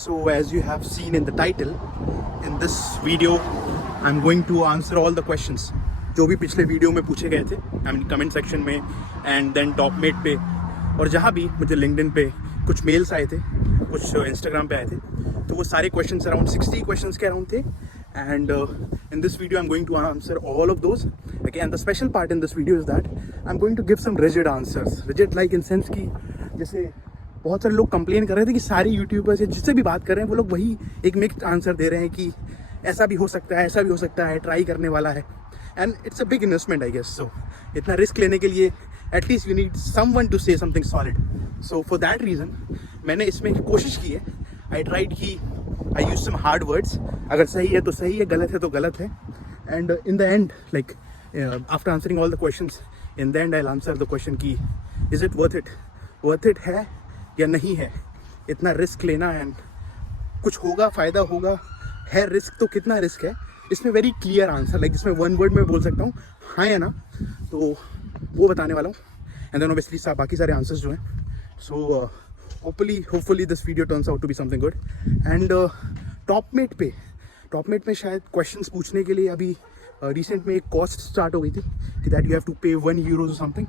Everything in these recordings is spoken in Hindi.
So as you have seen in the title, in this video I'm going to answer all the questions जो भी पिछले वीडियो में पूछे गए थे, आई मीन कमेंट सेक्शन में एंड देन टॉपमेट पे और जहाँ भी मुझे लिंक्डइन पे कुछ मेल्स आए थे, कुछ इंस्टाग्राम पे आए थे, तो वो सारे क्वेश्चंस अराउंड 60 क्वेश्चंस के अराउंड थे. And in this video I'm going to answer all of those. Okay, and the special part in this video is that I'm going to give some rigid answers. Rigid like in sense कि जैसे बहुत सारे लोग कंप्लेन कर रहे थे कि सारे यूट्यूबर्स या जिससे भी बात कर रहे हैं वो लोग वही एक मिक्स्ड आंसर दे रहे हैं कि ऐसा भी हो सकता है, ऐसा भी हो सकता है, ट्राई करने वाला है. And it's a big investment I guess. So इतना रिस्क लेने के लिए at least you need someone to say something solid. So for that reason मैंने इसमें कोशिश की है. आई ट्राइड कि I use some hard words. अगर सही है तो सही है, गलत है तो गलत है. And in the end like after answering all the questions, in the and I answer the question की इज इट वर्थ इट है या नहीं है इतना रिस्क लेना. एंड कुछ होगा, फ़ायदा होगा, है रिस्क तो कितना रिस्क है, इसमें वेरी क्लियर आंसर लाइक जिसमें वन वर्ड में बोल सकता हूँ हाँ या ना, तो वो बताने वाला हूँ. एंड देन ऑब्वियसली बाकी सारे आंसर्स जो हैं. So hopefully this video turns out to be something good. And Topmate में शायद क्वेश्चंस पूछने के लिए अभी रिसेंट में एक कॉस्ट स्टार्ट हो गई थी कि that you have to pay €1 something.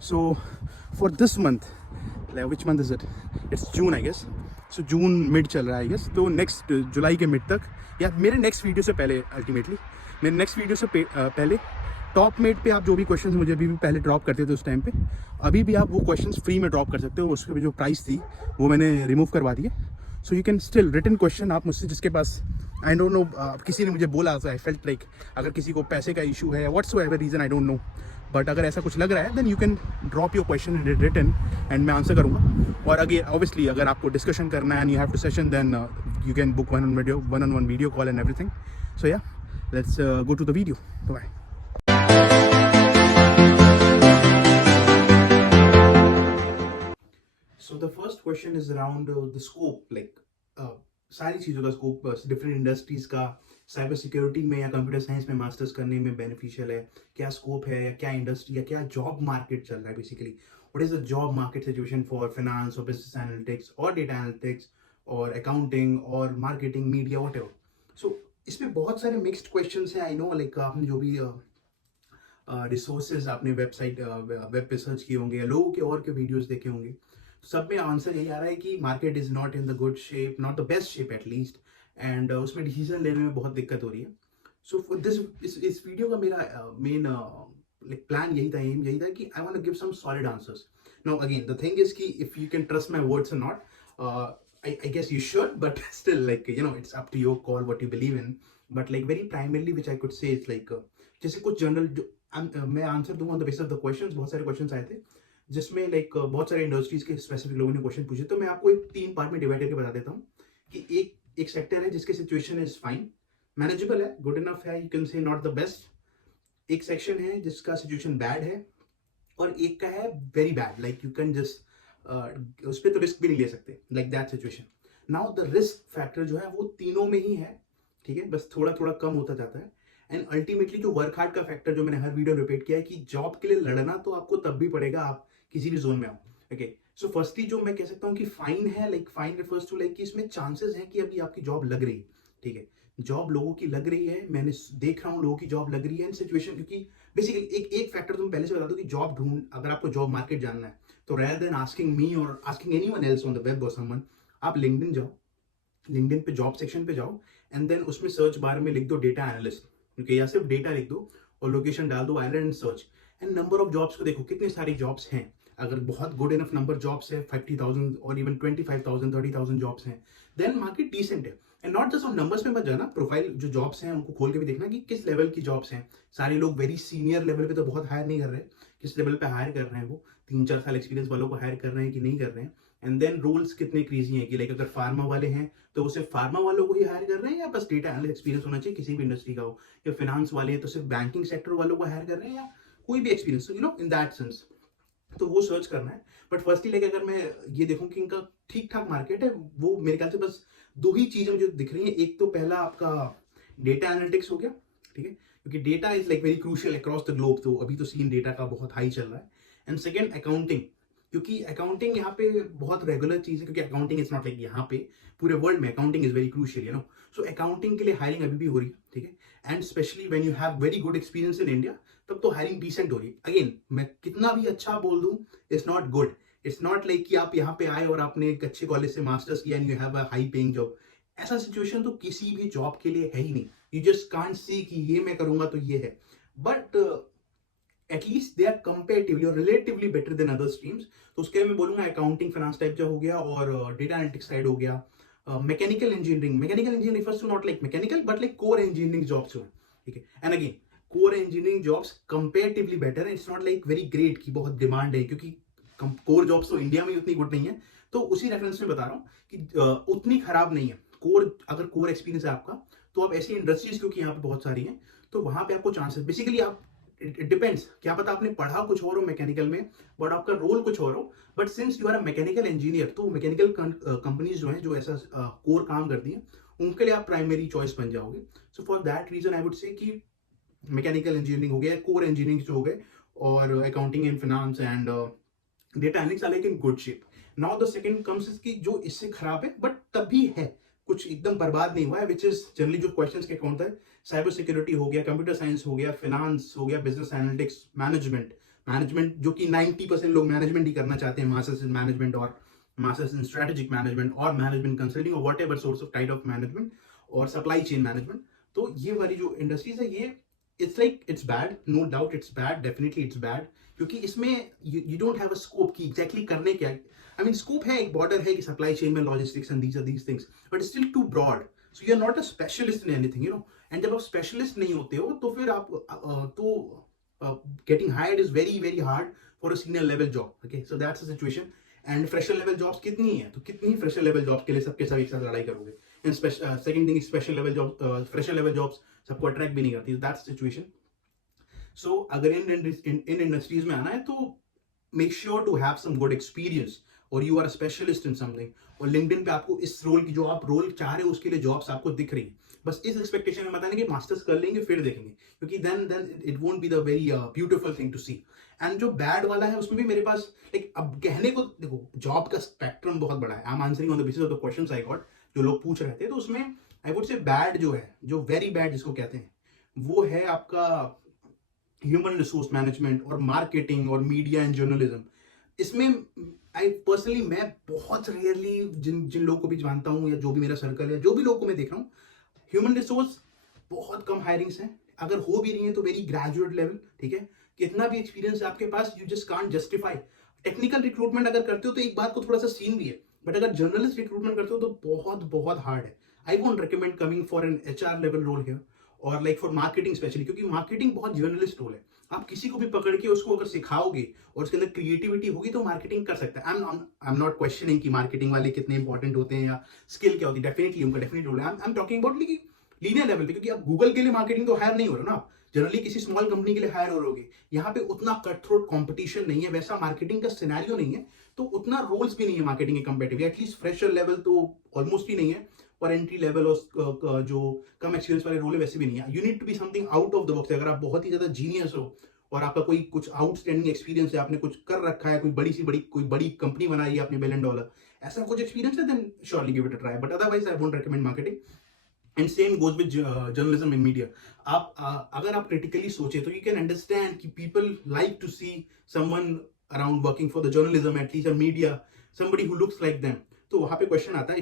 So for this month, which month is it, it's June I guess. So June mid चल रहा है आई गेस. तो नेक्स्ट जुलाई के मिड तक या मेरे नेक्स्ट वीडियो से पहले, अल्टीमेटली मेरे नेक्स्ट वीडियो से पहले टॉपमेट पे आप जो भी क्वेश्चंस मुझे अभी भी पहले ड्रॉप करते थे उस टाइम पे, अभी भी आप वो क्वेश्चंस फ्री में ड्रॉप कर सकते हो. उसके जो प्राइस थी वो मैंने रिमूव करवा दी है. So you can still written question आप मुझसे, जिसके पास आई डोंट नो, किसी ने मुझे बोला, आई फेल्ट लाइक अगर किसी को पैसे का इशू है, whatsoever reason I don't know, but अगर ऐसा कुछ लग रहा है then you can drop your question in written and मैं आंसर करूँगा. और अगेन ऑब्वियसली अगर आपको डिस्कशन करना है and you have to session then you can book one on one video call and everything. So yeah let's go to the video. Bye. So the first question is around the scope, like सारी चीज़ों का स्कोप, डिफरेंट इंडस्ट्रीज़ का, साइबर सिक्योरिटी में या कंप्यूटर साइंस में मास्टर्स करने में बेनिफिशियल है, क्या स्कोप है, या क्या इंडस्ट्री या क्या जॉब मार्केट चल रहा है. Basically what is the job market situation for finance और बिजनेस एनालिटिक्स और डेटा एनालिटिक्स और अकाउंटिंग और मार्केटिंग, मीडिया, वट एवर. सो इसमें बहुत सारे मिक्सड क्वेश्चन हैं. आई नो लाइक आपने जो भी रिसोर्सेज आपने वेब पे सर्च किए होंगे या लोगों के और के वीडियोज़ देखे होंगे, सब में आंसर यही आ रहा है कि market is not in the good shape, not the best shape at least. And उसमें डिसीजन लेने में बहुत दिक्कत हो रही है. सो फॉर दिस इस वीडियो का मेरा मेन लाइक प्लान यही था, एम यही था कि I want to give some solid answers. Now again the thing is कि if you can trust my words और not, I guess you should, but still, like, you know, it's up to your call what you believe in. But like very primarily which I could say is like जैसे कुछ जनरल जो मैं आंसर दूंगा on the basis of the questions. बहुत सारे क्वेश्चंस आए थे जिसमें लाइक बहुत सारे इंडस्ट्रीज के स्पेसिफिक लोगों ने क्वेश्चन पूछे, तो मैं आपको एक 3 पार्ट में डिवाइड करके बता देता हूँ कि एक सेक्टर है जिसकी सिचुएशन इज फाइन, मैनेजेबल है, गुड इनफ है, you can say not the best. एक सेक्शन है जिसका सिचुएशन बैड है, और एक का है very bad, like you can just उस पर तो रिस्क भी नहीं ले सकते, like that situation. Now the risk factor जो है वो तीनों में ही है, ठीक है, बस थोड़ा थोड़ा कम होता जाता है. एंड अल्टीमेटली जो वर्क हार्ड का फैक्टर जो मैंने हर वीडियो में रिपीट किया है कि जॉब के लिए लड़ना तो आपको तब भी पड़ेगा आप किसी भी जोन में आओ. ओके, सो फर्स्टली जो मैं कह सकता हूँ कि फाइन है, like fine refers to like कि इसमें चांसेस हैं कि अभी आपकी जॉब लग रही है, ठीक है, जॉब लोगों की लग रही है, मैंने देख रहा हूँ लोगों की जॉब लग रही है. एंड सिचुएशन, क्योंकि बेसिकली एक फैक्टर तो मैं पहले से बता दूं कि जॉब अगर आपको जॉब मार्केट जानना है तो रेदर देन आस्किंग मी और asking anyone else on the web और समवन, आप लिंक्डइन जाओ, लिंक्डइन पे जॉब सेक्शन पे जाओ एंड देन उसमें सर्च बार में लिख दो डेटा एनालिस्ट, क्योंकि या सिर्फ डेटा लिख दो और लोकेशन डाल दो Ireland and search. And number of jobs को देखो कितनी सारी जॉब्स हैं. अगर बहुत गुड इनफ नंबर जॉब्स है, 50,000 और इवन 25,000 30,000 जॉब्स हैं, देन मार्केट डिसेंट है. And not just on numbers में मत जाना, प्रोफाइल जो जॉब्स हैं उनको खोल के भी देखना कि किस लेवल की जॉब्स हैं. सारे लोग वेरी सीनियर लेवल पे तो बहुत हायर नहीं कर रहे हैं, किस लेवल पे हायर कर रहे हैं, वो 3-4 साल एक्सपीरियंस वालों को हायर कर रहे हैं कि नहीं कर रहे हैं. एंड देन रोल्स कितने क्रेजी हैं कि लाइक अगर फार्मा वाले हैं तो वो सिर्फ फार्मा वालों को ही हायर कर रहे हैं या बस डेटा एनालिस्ट एक्सपीरियंस होना चाहिए किसी भी इंडस्ट्री का हो, या फाइनेंस वाले हैं तो सिर्फ बैंकिंग सेक्टर वालों को हायर कर रहे हैं या कोई भी experience, you know, in that sense. तो वो सर्च करना है. बट फर्स्टली लाइक अगर मैं ये देखूं कि इनका ठीक ठाक मार्केट है, वो मेरे ख्याल से बस 2 ही चीजें मुझे दिख रही है. एक तो पहला आपका डेटा एनालिटिक्स हो गया, ठीक है, क्योंकि data is like very crucial across the globe, तो अभी तो सीन डेटा का बहुत हाई चल रहा है. एंड सेकेंड अकाउंटिंग, क्योंकि अकाउंटिंग यहाँ पे बहुत रेगुलर चीज है, क्योंकि अकाउंटिंग इज नॉट लाइक यहाँ पे पूरे वर्ल्ड में accounting is very crucial, you know. So accounting के लिए हायरिंग अभी भी हो रही है, ठीक है। And specially when you have very good experience in India, तब तो हायरिंग डिसेंट हो रही है। अगेन, मैं कितना भी अच्छा बोल दूं, it's not good. It's not like कि आप यहाँ पे आए और आपने एक अच्छे कॉलेज से मास्टर्स किया and you have a high paying job. ऐसा सिचुएशन तो किसी भी जॉब के लिए है ही नहीं। यू जस्ट कांट सी कि ये मैं करूंगा तो ये है। But at least they are comparatively or relatively better than other streams। तो उसके लिए मैं बोलूंगा अकाउंटिंग फाइनेंस टाइप जो हो गया, और डेटा एनालिटिक्स साइड हो गया, mechanical engineering refers to not like mechanical but like core engineering jobs हो, ठीक है। And again, core engineering jobs comparatively better है, it's not like very great कि बहुत डिमांड है, क्योंकि कोर जॉब्स तो इंडिया में उतनी गुड नहीं है। तो उसी रेफरेंस में बता रहा हूँ कि उतनी खराब नहीं है कोर। अगर कोर एक्सपीरियंस है आपका, तो आप ऐसी इंडस्ट्रीज, क्योंकि यहाँ पे बहुत सारी हैं, तो वहां पे आपको चांसेस, बेसिकली आप, इट डिपेंड्स, क्या पता आपने पढ़ा कुछ और हो मैकेनिकल में बट आपका रोल कुछ और हो। But since you are a mechanical engineer, तो मैकेनिकल कंपनीज जो हैं जो ऐसा कोर काम करती हैं, उनके लिए आप प्राइमरी चॉइस बन जाओगे। So for that reason I would say कि मैकेनिकल इंजीनियरिंग हो गया, कोर इंजीनियरिंग जो हो गए, और accounting and finance and data analytics are like in good shape. Now the second comes कि जो इससे खराब है बट तब भी है, कुछ एकदम बर्बाद नहीं हुआ है, विच इज जनरली जो क्वेश्चंस के कौन था, साइबर सिक्योरिटी हो गया, कंप्यूटर साइंस हो गया, फाइनेंस हो गया, बिजनेस एनालिटिक्स, मैनेजमेंट जो कि 90% लोग मैनेजमेंट ही करना चाहते हैं, मास्टर्स इन मैनेजमेंट और मास्टर्स इन स्ट्रेटेजिक मैनेजमेंट और मैनेजमेंट कंसल्टिंग और whatever sort of type of management और सप्लाई चेन मैनेजमेंट। तो ये वाली जो इंडस्ट्रीज है, ये it's like it's bad, no doubt it's bad, definitely it's bad, क्योंकि इसमें you don't have a scope की एग्जैक्टली करने क्या। आई मीन स्कोप है, एक बॉर्डर है कि सप्लाई चेन में logistics and these are these things, but still too broad. So you are not a specialist in anything, you know. And जब आप स्पेशलिस्ट नहीं होते हो, तो फिर आप तो getting hired is very very hard for a senior level job. Okay, so that's the situation. And fresher level jobs कितनी है, तो कितनी फ्रेशर लेवल जॉब्स के लिए सबके सब एक साथ लड़ाई करोगे। And second thing, special level job, fresher level jobs सबको अट्रैक्ट भी नहीं करती। That's situation. सो अगर इन इंडस्ट्रीज में आना है, तो make sure to have some good experience, और you are specialist in something, और लिंक्डइन पे आपको इस रोल की, जो आप रोल चाह रहे हो उसके लिए जॉब्स आपको दिख रही है। बस इस एक्सपेक्टेशन में बताने कि मास्टर्स कर लेंगे फिर देखेंगे, क्योंकि then it won't be the very beautiful thing to see. And जो बैड वाला है, उसमें भी मेरे पास एक, अब कहने को देखो, जॉब का स्पेक्ट्रम बहुत बड़ा है। I M answering on the basis of the questions I got, जो लोग पूछ रहे थे। तो उसमें आई वुड से बैड जो है, जो वेरी बैड जिसको कहते हैं, वो है आपका ह्यूमन रिसोर्स मैनेजमेंट और मार्केटिंग और मीडिया एंड जर्नलिज्म। इसमें आई पर्सनली, मैं बहुत रेयरली जिन जिन लोगों को भी जानता हूँ, या जो भी मेरा सर्कल है, जो भी लोगों को मैं देख रहा हूँ, ह्यूमन रिसोर्स बहुत कम हायरिंग्स हैं। अगर हो भी रही है तो वेरी ग्रेजुएट लेवल, ठीक है। कितना भी एक्सपीरियंस है आपके पास, you just can't justify. Technical recruitment अगर करते हो तो एक बात को थोड़ा सा सीन भी है, बट अगर जर्नलिस्ट रिक्रूटमेंट करते हो तो बहुत बहुत हार्ड है। I won't recommend coming for an HR level role here, और लाइक फॉर मार्केटिंग स्पेशली, क्योंकि मार्केटिंग बहुत जर्नलिस्ट रोल है। आप किसी को भी पकड़ के उसको अगर सिखाओगे और उसके अंदर क्रिएटिविटी होगी, तो मार्केटिंग कर सकता है। आई एम नॉट क्वेश्चनिंग कि मार्केटिंग वाले कितने इंपॉर्टेंट होते हैं या स्किल क्या होती है, डेफिनेटली उनका डेफिनेट रोल है। I am talking about linear level पे, क्योंकि आप गूगल के लिए मार्केटिंग तो हायर नहीं हो रहे ना, आप जनरली किसी स्मॉल कंपनी के लिए हायर हो रहोगे। यहाँ पे उतना कट थ्रोट कॉम्पिटिशन नहीं है, वैसा मार्केटिंग का सिनेरियो नहीं है, तो उतना रोल्स भी नहीं है मार्केटिंग के कंपेरेटिवली। एटलीस्ट फ्रेशर लेवल तो ऑलमोस्ट ही नहीं है, और एंट्री लेवल और जो कम एक्सपीरियंस वाले रोल है वैसे भी नहीं है। You need to be something out of the box. अगर आप बहुत ही ज्यादा जीनियस हो और आपका कोई कुछ आउटस्टैंडिंग एक्सपीरियंस है, आपने कुछ कर रखा है, कोई बड़ी कंपनी बनाई है आपने, $1 बिलियन, ऐसा कुछ एक्सपीरियंस है, then surely give it a try, but otherwise I won't recommend marketing. And same goes with journalism in media. आप अगर आप क्रिटिकली सोचे, तो यू कैन अंडरस्टैंड कि people like to see someone around working for the journalism, at least a media, somebody who looks like them। तो वहां पे क्वेश्चन आता है,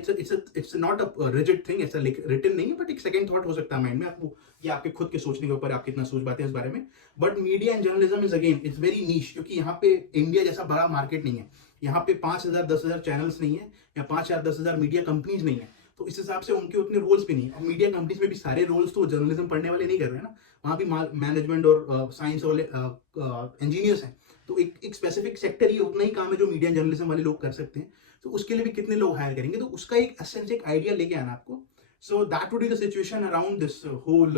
it's not a rigid thing, ऐसा रिटन नहीं है, बट एक सेकंड थॉट हो सकता है माइंड में आपको, ये आपके खुद के सोचने के ऊपर आप कितना सोच पाते हैं इस बारे में। But media and journalism is again it's very niche, क्योंकि यहाँ पे इंडिया जैसा बड़ा मार्केट नहीं है। यहाँ पे 5,000 10,000 चैनल्स नहीं है, या 5,000 10,000 मीडिया कंपनीज नहीं है, तो इस हिसाब से उनके उतने रोल्स भी नहीं है। और मीडिया कंपनीज में भी सारे रोल्स तो जर्नलिज्म पढ़ने वाले नहीं कर रहे हैं ना, वहाँ भी मैनेजमेंट और साइंस वाले इंजीनियर्स हैं। तो एक स्पेसिफिक सेक्टर ही उतना ही काम है जो मीडिया जर्नलिज्म वाले लोग कर सकते हैं, तो उसके लिए भी कितने लोग हायर करेंगे, तो उसका एक एसेंस, एक आइडिया लेके आना आपको। So that would be the situation around this whole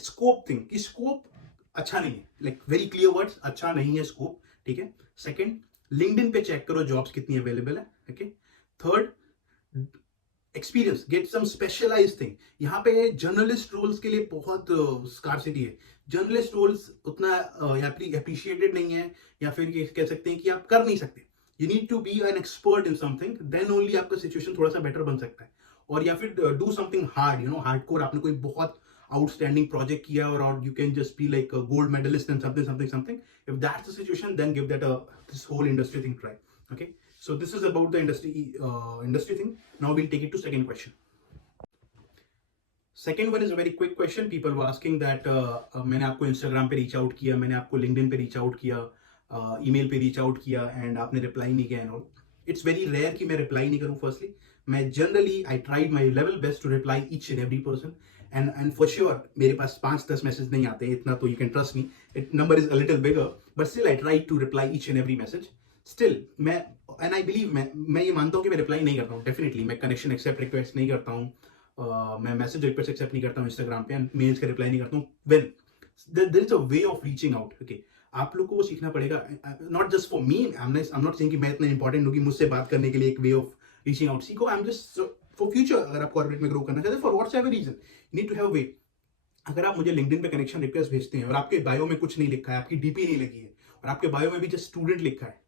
scope thing, कि स्कोप अच्छा नहीं है, लाइक वेरी क्लियर वर्ड्स, अच्छा नहीं है स्कोप, ठीक है। सेकंड, लिंक्डइन पे चेक करो जॉब्स कितनी अवेलेबल है, okay. Third, experience, get some specialised thing. यहाँ पे जर्नलिस्ट रोल्स के लिए बहुत स्कार्सिटी है। जर्नलिस्ट रोल्स उतना अप्रिशिएटेड नहीं है, या फिर ये कह सकते हैं कि आप कर नहीं सकते। You need to be an expert in something, then only आपका सिचुएशन थोड़ा सा बेटर बन सकता है। और या फिर do something hard, you know, hardcore, आपने कोई बहुत आउटस्टैंडिंग प्रोजेक्ट किया और you can just be like gold medallist and something something something. If that's the situation, then give that this whole industry thing try. Okay, so this is about the industry thing. Now we'll take it to second question. Second one is a very quick question. People were asking that मैंने आपको Instagram पे reach out किया, मैंने आपको LinkedIn पे reach out किया, email पे reach out किया, and आपने reply नहीं किया and all. It's very rare कि मैं reply नहीं करूँ. Firstly, मैं generally I tried my level best to reply each and every person, and for sure मेरे पास 5-10 मैसेज नहीं आते, इतना तो you can trust me. It number is a little bigger, but still I try to reply each and every message. Still मैं एंड आई बिलीव, मैं ये मानता हूँ कि मैं रिप्लाई नहीं करता हूँ। डेफिनेटली मैं कनेक्शन एक्सेप्ट रिक्वेस्ट नहीं करता हूँ, मैं मैसेज रिक्वेस्ट एक्सेप्ट नहीं करता हूँ इंस्टाग्राम पे, एंड मेल्स का रिप्लाई नहीं करता हूँ। When there is a way of reaching out, okay, आप लोग को वो सीखना पड़ेगा। Not just for me, I am not saying कि मैं इतना इंपॉर्टेंट हूँ कि मुझसे बात करने के लिए एक वे ऑफ रीचिंग आउट सीखो। I am just for future, अगर आप कॉर्पोरेट में ग्रो करना चाहते हैं, for whatever reason, you need to have way. अगर आप मुझे लिंक्डइन पे कनेक्शन रिक्वेस्ट भेजते हैं और आपके बायो में कुछ नहीं लिखा है, आपकी डीपी नहीं लगी है, और आपके बायो में भी जस्ट स्टूडेंट लिखा है,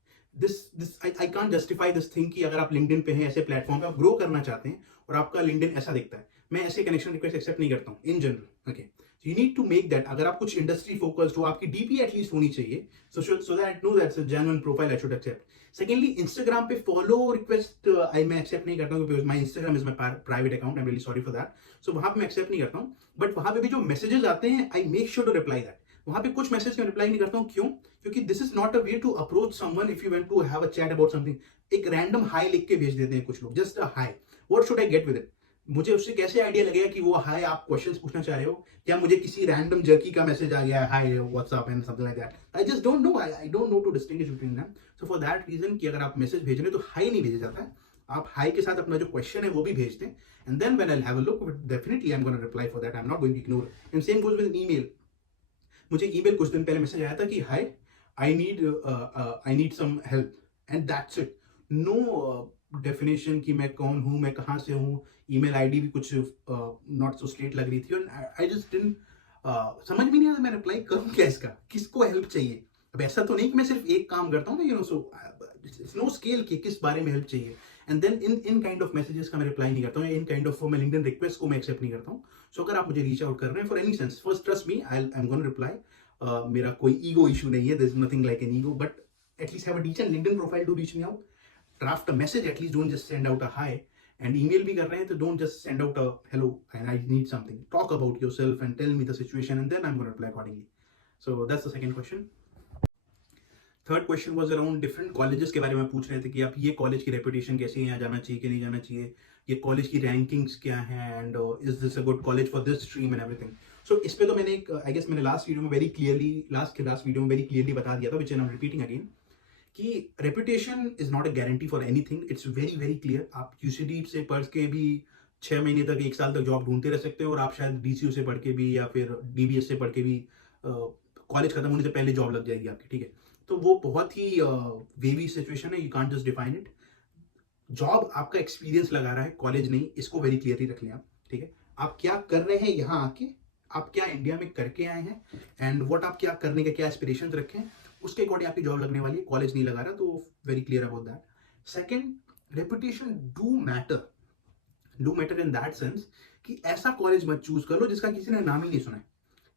I can't justify this thing कि अगर आप LinkedIn पे हैं, ऐसे प्लेटफॉर्म पे आप ग्रो करना चाहते हैं और आपका LinkedIn ऐसा दिखता है, मैं ऐसे कनेक्शन रिक्वेस्ट एक्सेप्ट नहीं करता हूँ in general. Okay, you need to make that, अगर आप कुछ इंडस्ट्री फोकस्ड हो, आपकी डीपी एटलीस्ट होनी चाहिए, so that know that's a genuine profile I should accept. Secondly, Instagram पे फॉलो रिक्वेस्ट मैं एक्सेप्ट नहीं करता हूँ, because my Instagram is my private account, I am really sorry for that. So वहां पे मैं एक्सेप्ट नहीं करता हूँ, बट वहां पे भी जो मैसेजेस आते हैं, I make sure to reply that. वहां पे कुछ मैसेज में रिप्लाई नहीं करता हूँ, क्यों? क्योंकि this is not a way to approach someone if you want to have a chat about something. एक रैंडम हाई लिख के भेज देते हैं कुछ लोग, just a hi, what should I get with it? मुझे उससे कैसे आइडिया लगेगा कि वो हाई आप क्वेश्चंस पूछना चाह रहे हो, या मुझे किसी रैंडम जर्की का मैसेज आ गया, hi WhatsApp and something like that. I just don't know, I don't know to distinguish between them. So for that reason कि अगर आप मैसेज भेज रहे हो तो हाई नहीं भेजा जाता है, आप हाई के साथ अपना जो क्वेश्चन है वो भी भेज दें, and then when I have a look, definitely I am gonna reply for that, I am not going to ignore. And same goes with email. मुझे ईमेल कुछ दिन पहले मैसेज आया था कि hi, I need some help, and that's it. No definition कि मैं कौन हूँ, मैं कहाँ से हूँ, ईमेल आईडी भी कुछ नॉट सो स्ट्रेट लग रही थी, और आई जस्ट डिडंट समझ भी नहीं आया मैं रिप्लाई करूँ क्या इसका, किसको हेल्प चाहिए। अब ऐसा तो नहीं कि मैं सिर्फ एक काम करता हूँ ना, you know, so it's no scale कि किस बारे में हेल्प चाहिए, and then in kind of messages का मैं रिप्लाई नहीं करता हूँ, इन काइंड ऑफ मैं लिंक्डइन रिक्वेस्ट को मैं एक्सेप्ट नहीं करता हूँ। सो अगर आप मुझे रीच आउट कर रहे हैं for any sense, first trust me, I am gonna reply. मेरा कोई ईगो इशू नहीं है, there is nothing like an ego, but at least have a decent LinkedIn profile to reach me out. Draft a message, at least don't just send out a hi. And email भी कर रहे हैं तो don't just send out a hello and I need something, talk about yourself and tell me the situation, and then I am gonna reply accordingly. So that's the second question. Third question was around different colleges के बारे में पूछ रहे थे कि आप ये कॉलेज की रेपुटेशन कैसी है, यहाँ जाना चाहिए कि नहीं जाना चाहिए, ये कॉलेज की रैंकिंग्स क्या है, and is this a good college for this stream and everything. So इस पे तो मैंने एक आई गेस मैंने लास्ट वीडियो में वेरी क्लियरली बता दिया था, which I am repeating again, कि reputation is not a guarantee for anything. It's very very clear. आप यूसीडी से पढ़ के भी 6 महीने तक, 1 साल तक जॉब ढूंढते रह सकते हो, और आप शायद डीसीयू से पढ़ के भी या फिर डीबीएस से पढ़ के भी कॉलेज खत्म होने से पहले जॉब लग जाएगी आपकी, ठीक है। तो वो बहुत ही वेवी सिचुएशन है, you can't just define it. Job आपका एक्सपीरियंस लगा रहा है, कॉलेज नहीं, इसको वेरी क्लियरली रख लें आप, ठीक है। आप क्या कर रहे हैं यहाँ आके, आप क्या इंडिया में करके आए हैं, एंड व्हाट आप क्या करने के क्या एस्पिरेशंस रखें, उसके अकॉर्डिंग आपकी जॉब लगने वाली है। कॉलेज नहीं लगा रहा तो very clear about that. Second, reputation do matter in that sense कि ऐसा कॉलेज मत चूज कर लो जिसका किसी ने नाम ही नहीं सुना है।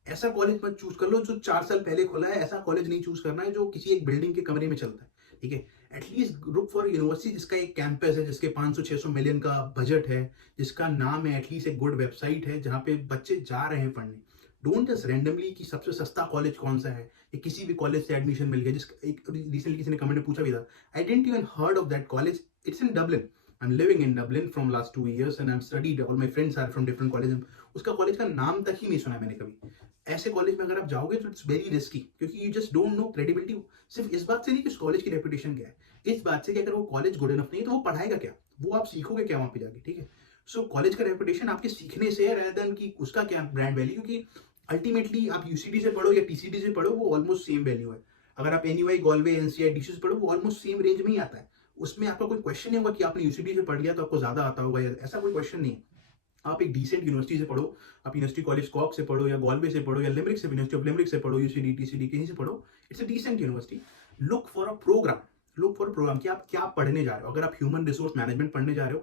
ऐसा कॉलेज मत चूज कर लो जो 4 साल पहले खुला है। ऐसा कॉलेज नहीं चूज करना है जो किसी एक बिल्डिंग के कमरे में चलता है, ठीक है। एटलीस्ट लुक फॉर यूनिवर्सिटी जिसका एक कैंपस है, जिसके 500-600 मिलियन का बजट है, जिसका नाम है, एटलीस्ट एक गुड वेबसाइट है जहाँ पे बच्चे जा रहे हैं पढ़ने। डोंट जस्ट रैंडमली कि सबसे सस्ता कॉलेज कौन सा है, या किसी भी कॉलेज से एडमिशन मिल गया। जिसका एक रिसेंटली किसी ने कमेंट में पूछा भी था, I didn't even heard of that college, it's in Dublin. I am living in Dublin from last 2 years and I am studied, all my friends are from different college. उसका कॉलेज का नाम तक ही नहीं सुना मैंने कभी। ऐसे कॉलेज में अगर आप जाओगे तो इट्स वेरी रिस्की, क्योंकि you just don't no credibility. सिर्फ इस बात से नहीं कि उस कॉलेज की रेपुटेशन क्या है, इस बात से कि अगर वो कॉलेज गुड इनफ नहीं है तो वो पढ़ाएगा क्या, वो आप सीखोगे क्या वहां पे जाके, ठीक है। सो कॉलेज का रेपुटेशन आपके सीखने से है, rather than कि उसका क्या ब्रांड वैल्यू, क्योंकि अल्टीमेटली आप यूसीडी से पढ़ो या टीसीडी से पढ़ो, वो ऑलमोस्ट सेम वैल्यू है। अगर आप एनयूआई, गॉलवे, एनसीआई, डीसी से पढ़ो, वो ऑलमोस्ट सेम रेंज में ही आता है। उसमें आपका कोई क्वेश्चन नहीं होगा कि आपने यूसीडी से पढ़ लिया तो आपको ज़्यादा आता होगा, या ऐसा कोई क्वेश्चन नहीं है। आप एक डिसेंट यूनिवर्सिटी से पढ़ो, आप यूनिवर्सिटी कॉलेज कॉक से पढ़ो, या गॉलवे से पढ़ो, या लिमरिक से, यूनिवर्सिटी ऑफ लिमरिक से पढ़ो, यूसीडी टीसीडी कहीं से पढ़ो, it's a decent university. Look for a programme, look for programme कि आप क्या पढ़ने जा रहे हो। अगर आप ह्यूमन रिसोर्स मैनेजमेंट पढ़ने जा रहे हो,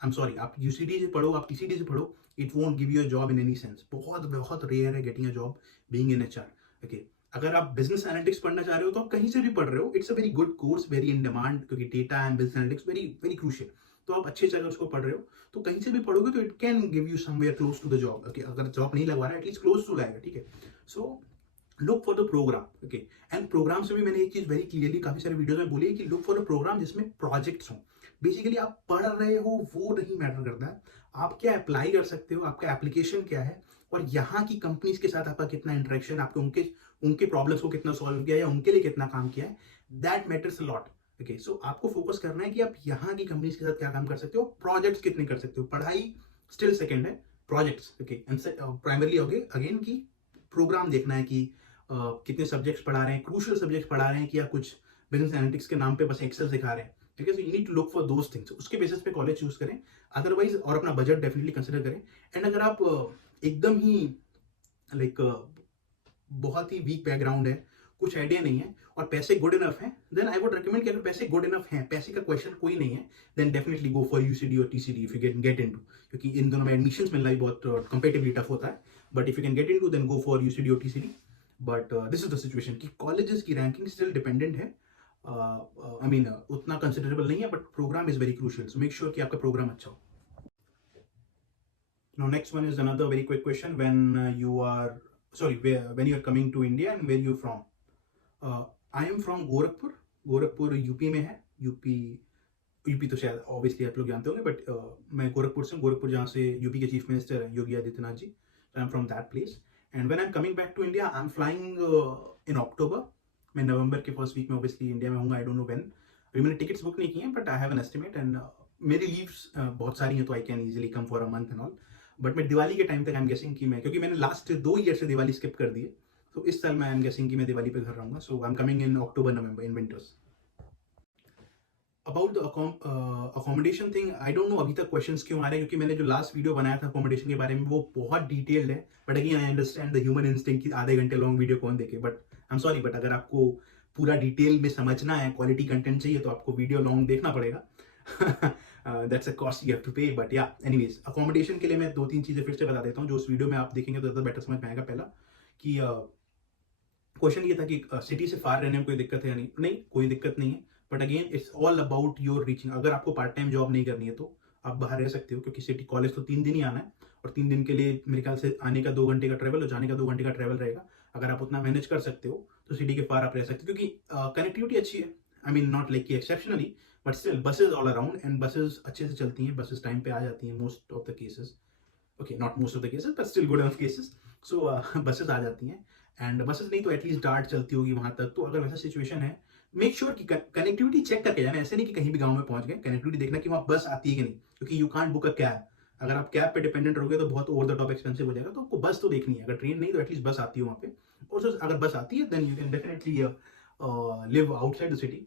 आई एम सॉरी, आप यूसीडी से पढ़ो, आप टीसीडी से पढ़ो, it won't give you a job in any sense. बहुत बहुत रेयर है getting a job being in HR. Okay, अगर आप बिजनेस एनालिटिक्स पढ़ना चाह रहे हो तो आप कहीं से भी पढ़ रहे हो, it's a very good course, very in demand, क्योंकि data and business analytics very very crucial. तो आप अच्छे जगह उसको पढ़ रहे हो, तो कहीं से भी पढ़ोगे तो it can give you somewhere close to the job. Okay, अगर जॉब नहीं लगवा रहा है एटलीस्ट क्लोज टू लाएगा, ठीक है। So look for the programme. Okay, and programme से भी मैंने एक चीज वेरी क्लियरली काफी सारे वीडियोस में बोली है कि लुक फॉर अ प्रोग्राम जिसमें प्रोजेक्ट्स हो। बेसिकली आप पढ़ रहे हो वो नहीं मैटर करता है, आप क्या अप्लाई कर सकते हो, आपका एप्लीकेशन क्या है, और यहाँ की कंपनीज के साथ आपका कितना इंटरेक्शन, आपके उनके उनके प्रॉब्लम्स को कितना सॉल्व किया है, या उनके लिए कितना काम किया है, that matters a lot. Okay, so आपको फोकस करना है कि आप यहाँ की कंपनीज के साथ क्या काम कर सकते हो, प्रोजेक्ट्स कितने कर सकते हो। पढ़ाई स्टिल सेकेंड है, प्रोजेक्ट्स। ओके, प्राइमरली अगेन की प्रोग्राम देखना है कि कितने सब्जेक्ट्स पढ़ा रहे हैं, क्रूशियल सब्जेक्ट्स पढ़ा रहे हैं, कि या कुछ बिजनेस एनालिटिक्स के नाम पे बस एक्सेल सिखा रहे हैं। ठीक है, so you need to look for those things, उसके बेसिस पे कॉलेज चूज करें। अदरवाइज, और अपना बजट डेफिनेटली कंसिडर करें। एंड अगर आप एकदम ही लाइक बहुत ही वीक बैकग्राउंड है, कुछ आइडिया नहीं है, और पैसे गुड इनफ हैं, देन आई वुड रिकमेंड कि अगर पैसे गुड इनफ हैं, पैसे का क्वेश्चन कोई नहीं है, then definitely go for UCD और TCD if you get into, क्योंकि इन दोनों में एडमिशंस मिलना भी बहुत कंपेटिवली टफ होता है। But if you can get into, then go for UCD और TCD. But this is the situation कि कॉलेजेस की रैंकिंग स्टिल डिपेंडेंट है, आई मीन उतना कंसिडरेबल नहीं है, but programme is very crucial, so make sure कि आपका प्रोग्राम अच्छा हो। Now, next one is another very quick question. When you are coming to India, and where you from? I am from Gorakhpur. Gorakhpur UP में है। यूपी तो शायद ऑब्वियसली आप लोग जानते होंगे, बट मैं गोरखपुर से हूँ। गोरखपुर जहाँ से यूपी के चीफ मिनिस्टर हैं Yogi Adityanath ji. I am from that place, and when I am coming back to India, I am flying in October. मैं नवंबर के फर्स्ट वीक में ऑब्वियसली इंडिया में हूँ। आई डोंट नो व्हेन, अभी मैंने टिकट्स बुक नहीं की हैं, but I have an estimate, and मेरी लीव्स बहुत सारी हैं, तो I can easily come for a month and all. But मैं दिवाली के टाइम तक आई एम गेसिंग कि मैं, क्योंकि मैंने लास्ट 2 ईयर से दिवाली स्किप कर दी है, तो इस साल मैं आई एम गेसिंग कि मैं दिवाली पे घर रहूंगा। So I am coming in October November in winters. About the accommodation thing, I don't know अभी तक क्वेश्चंस क्यों आ रहे हैं, क्योंकि मैंने जो लास्ट वीडियो बनाया था अकोमोडेशन के बारे में वो बहुत डिटेल्ड है। But again I understand the human instinct कि आधे घंटे लॉन्ग वीडियो कौन देखे, but I am sorry, but अगर आपको पूरा डिटेल में समझना है, क्वालिटी कंटेंट चाहिए, तो आपको वीडियो लॉन्ग देखना पड़ेगा। That's a cost you have to pay. But या एनीवेज, अकोमोडेशन के लिए मैं 2-3 चीजें फिर से बता देता हूँ, जो उस वीडियो में आप देखेंगे तो ज़्यादा बेटर समझ में आएगा। पहला कि क्वेश्चन ये था कि सिटी से फार रहने में कोई दिक्कत है या नहीं। नहीं, कोई दिक्कत नहीं है, but again it's all about your reaching. अगर आपको पार्ट टाइम जॉब नहीं करनी है तो आप बाहर रह सकते हो, क्योंकि सिटी कॉलेज तो 3 दिन ही आना है, और 3 दिन के लिए मेरे ख्याल से आने का 2 घंटे का ट्रैवल और जाने का 2 घंटे का ट्रैवल रहेगा। अगर आप उतना मैनेज कर सकते हो तो सिटी के पार आप रह सकते हो, क्योंकि कनेक्टिविटी अच्छी है। I mean not like exceptionally, but still buses all around, and buses अच्छे से चलती हैं, बसेज टाइम पे आ जाती हैं most of the cases. Okay, not most of the cases, but still good of cases. So buses आ जाती हैं, एंड बसेज नहीं तो एटलीस्ट डार्ट चलती होगी वहां तक। तो अगर वैसा सिचुएशन है, मेक श्योर कि कनेक्टिविटी चेक करके जाना। ऐसे नहीं कि कहीं भी गांव में पहुंच गए, कनेक्टिविटी देखना कि वहां बस आती है कि नहीं, क्योंकि you can't book a cab. अगर आप कैब पे डिपेंडेंट रहोगे तो बहुत ओवर द टॉप एक्सपेंसिव हो जाएगा, तो आपको बस तो देखनी है। अगर ट्रेन नहीं तो एटलीस्ट बस आती है वहाँ पे, और अगर बस आती है then you can definitely live outside the city.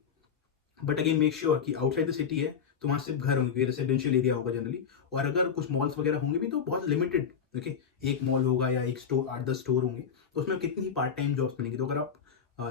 But again make sure कि आउटसाइड द सिटी है तो वहाँ सिर्फ घर होंगे, रेसिडेंशियल एरिया होगा जनरली, और अगर कुछ मॉल्स वगैरह होंगे भी तो बहुत लिमिटेड। ओके, एक मॉल होगा या एक स्टोर, 8-10 स्टोर होंगे, तो उसमें कितनी ही पार्ट टाइम जॉब्स मिलेंगी। तो अगर आप